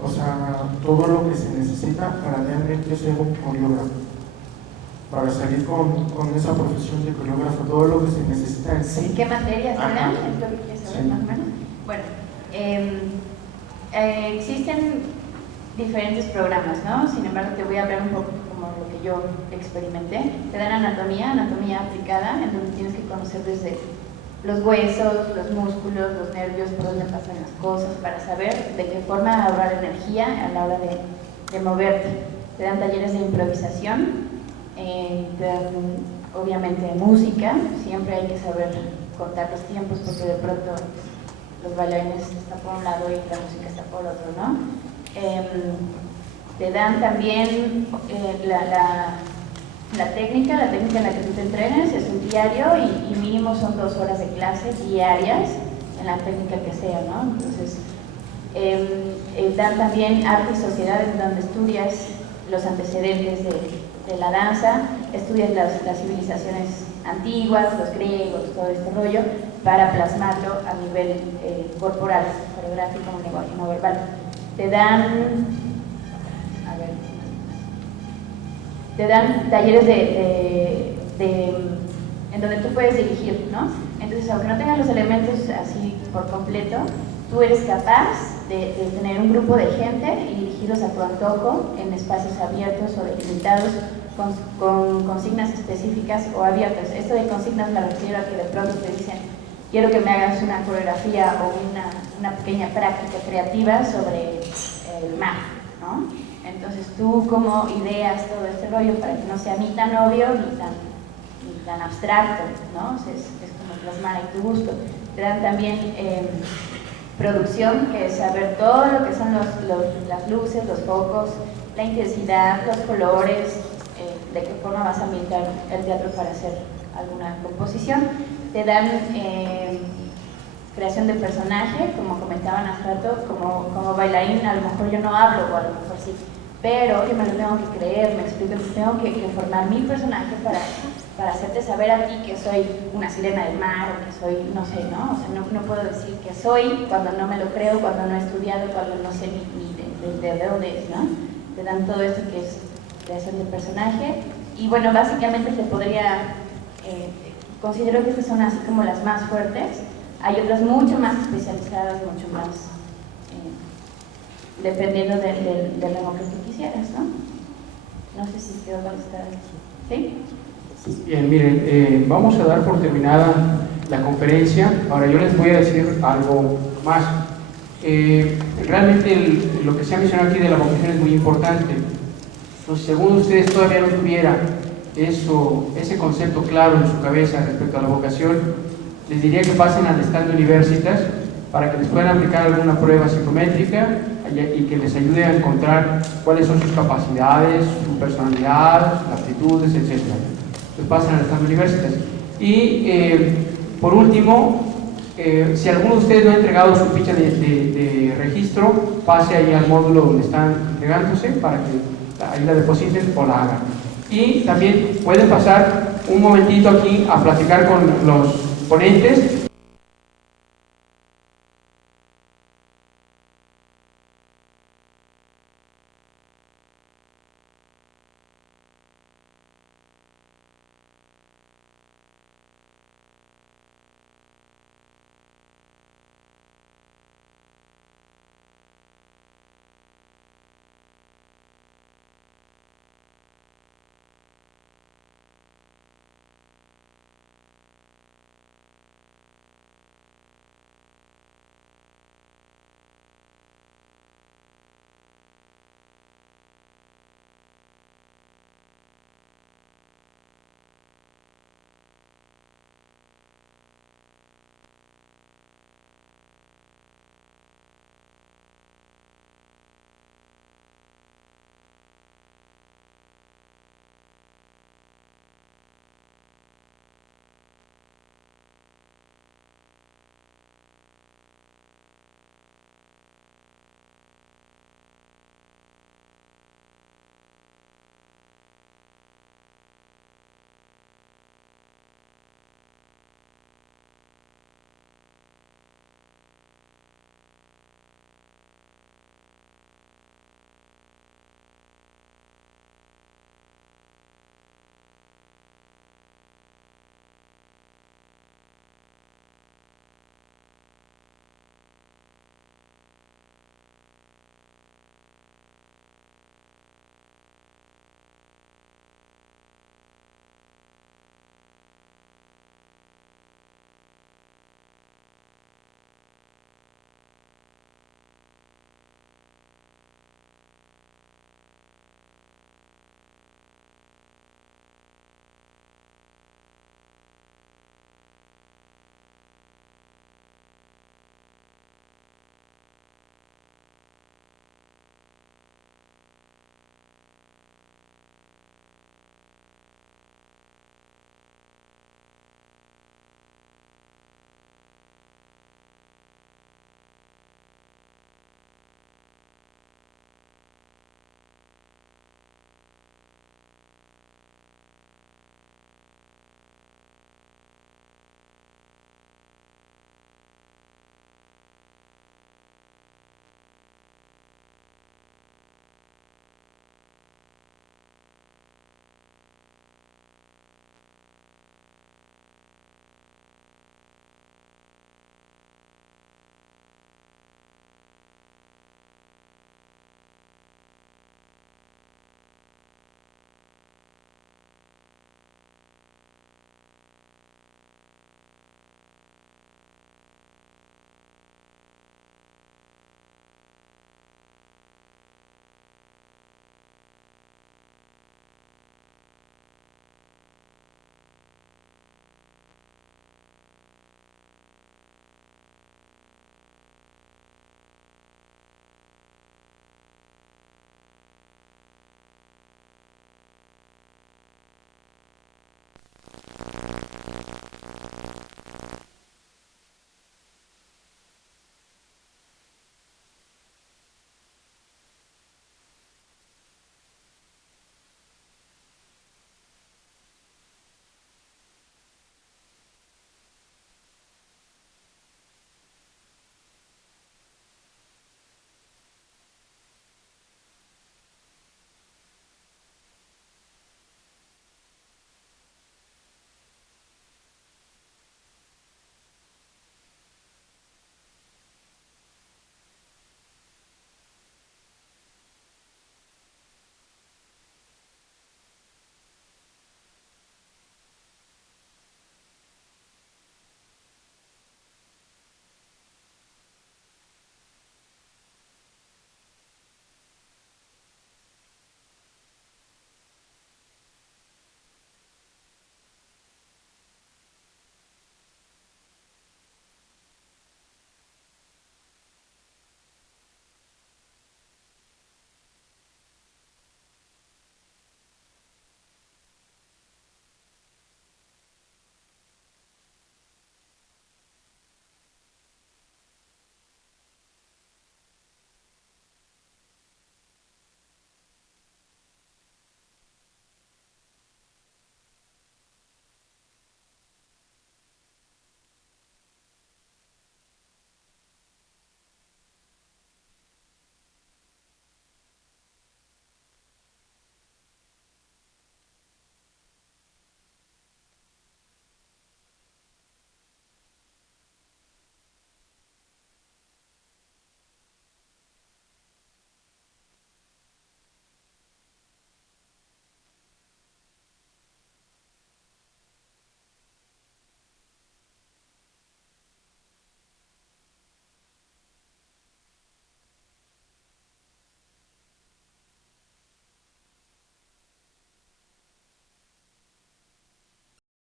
sea, todo lo que se necesita para realmente ser un coreógrafo, para salir con esa profesión de coreógrafo, todo lo que se necesita en sí. ¿Qué materias te dan? ¿Es lo que quieres saber, sí, más o menos? Bueno, existen diferentes programas, ¿no? Sin embargo, te voy a hablar un poco como lo que yo experimenté. Te dan anatomía aplicada, en donde tienes que conocer desde los huesos, los músculos, los nervios, por dónde pasan las cosas, para saber de qué forma ahorrar energía a la hora de moverte. Te dan talleres de improvisación, te dan obviamente música, siempre hay que saber contar los tiempos porque de pronto los bailarines están por un lado y la música está por otro, ¿no? Te dan también la técnica en la que tú te entrenes, es un diario y mínimo son 2 horas de clase diarias en la técnica que sea, ¿no? Entonces, dan también arte y sociedad, en donde estudias los antecedentes de la danza, estudias las civilizaciones antiguas, los griegos, todo este rollo, para plasmarlo a nivel corporal, coreográfico, un lenguaje no verbal. Te dan talleres en donde tú puedes dirigir, ¿no? Entonces, aunque no tengas los elementos así por completo, tú eres capaz de tener un grupo de gente y dirigirlos a tu antojo en espacios abiertos o delimitados con consignas específicas o abiertas. Esto de consignas me refiero a que de pronto te dicen, quiero que me hagas una coreografía o una pequeña práctica creativa sobre el mar, ¿no? Entonces tú como ideas todo este rollo para que no sea ni tan obvio ni tan abstracto, ¿no? Es como plasmar ahí tu gusto. Te dan también producción, que es saber todo lo que son las luces, los focos, la intensidad, los colores, de qué forma vas a ambientar el teatro para hacer alguna composición. Te dan creación de personaje, como comentaban hace rato, como bailarín a lo mejor yo no hablo, o a lo mejor sí, pero yo me lo tengo que creer, me explico, tengo que formar mi personaje para hacerte saber a ti que soy una sirena del mar, o que soy, no sé, ¿no? O sea, no puedo decir que soy cuando no me lo creo, cuando no he estudiado, cuando no sé ni de dónde es, ¿no? Te dan todo esto que es creación de personaje, y bueno, básicamente se podría, considero que estas son así como las más fuertes. Hay otras mucho más especializadas, mucho más, dependiendo del ramo que tú quisieras, ¿no? No sé si quedó contestada. ¿Sí? Bien, miren, vamos a dar por terminada la conferencia. Ahora yo les voy a decir algo más. Realmente lo que se ha mencionado aquí de la vocación es muy importante. Entonces, según ustedes todavía no tuvieran ese concepto claro en su cabeza respecto a la vocación, les diría que pasen al stand de Universitas para que les puedan aplicar alguna prueba psicométrica y que les ayude a encontrar cuáles son sus capacidades, su personalidad, sus aptitudes, etc. Entonces pasen al stand de Universitas. Y por último, si alguno de ustedes no ha entregado su ficha de registro, pase ahí al módulo donde están entregándose para que ahí la depositen o la hagan. Y también pueden pasar un momentito aquí a platicar con los ponentes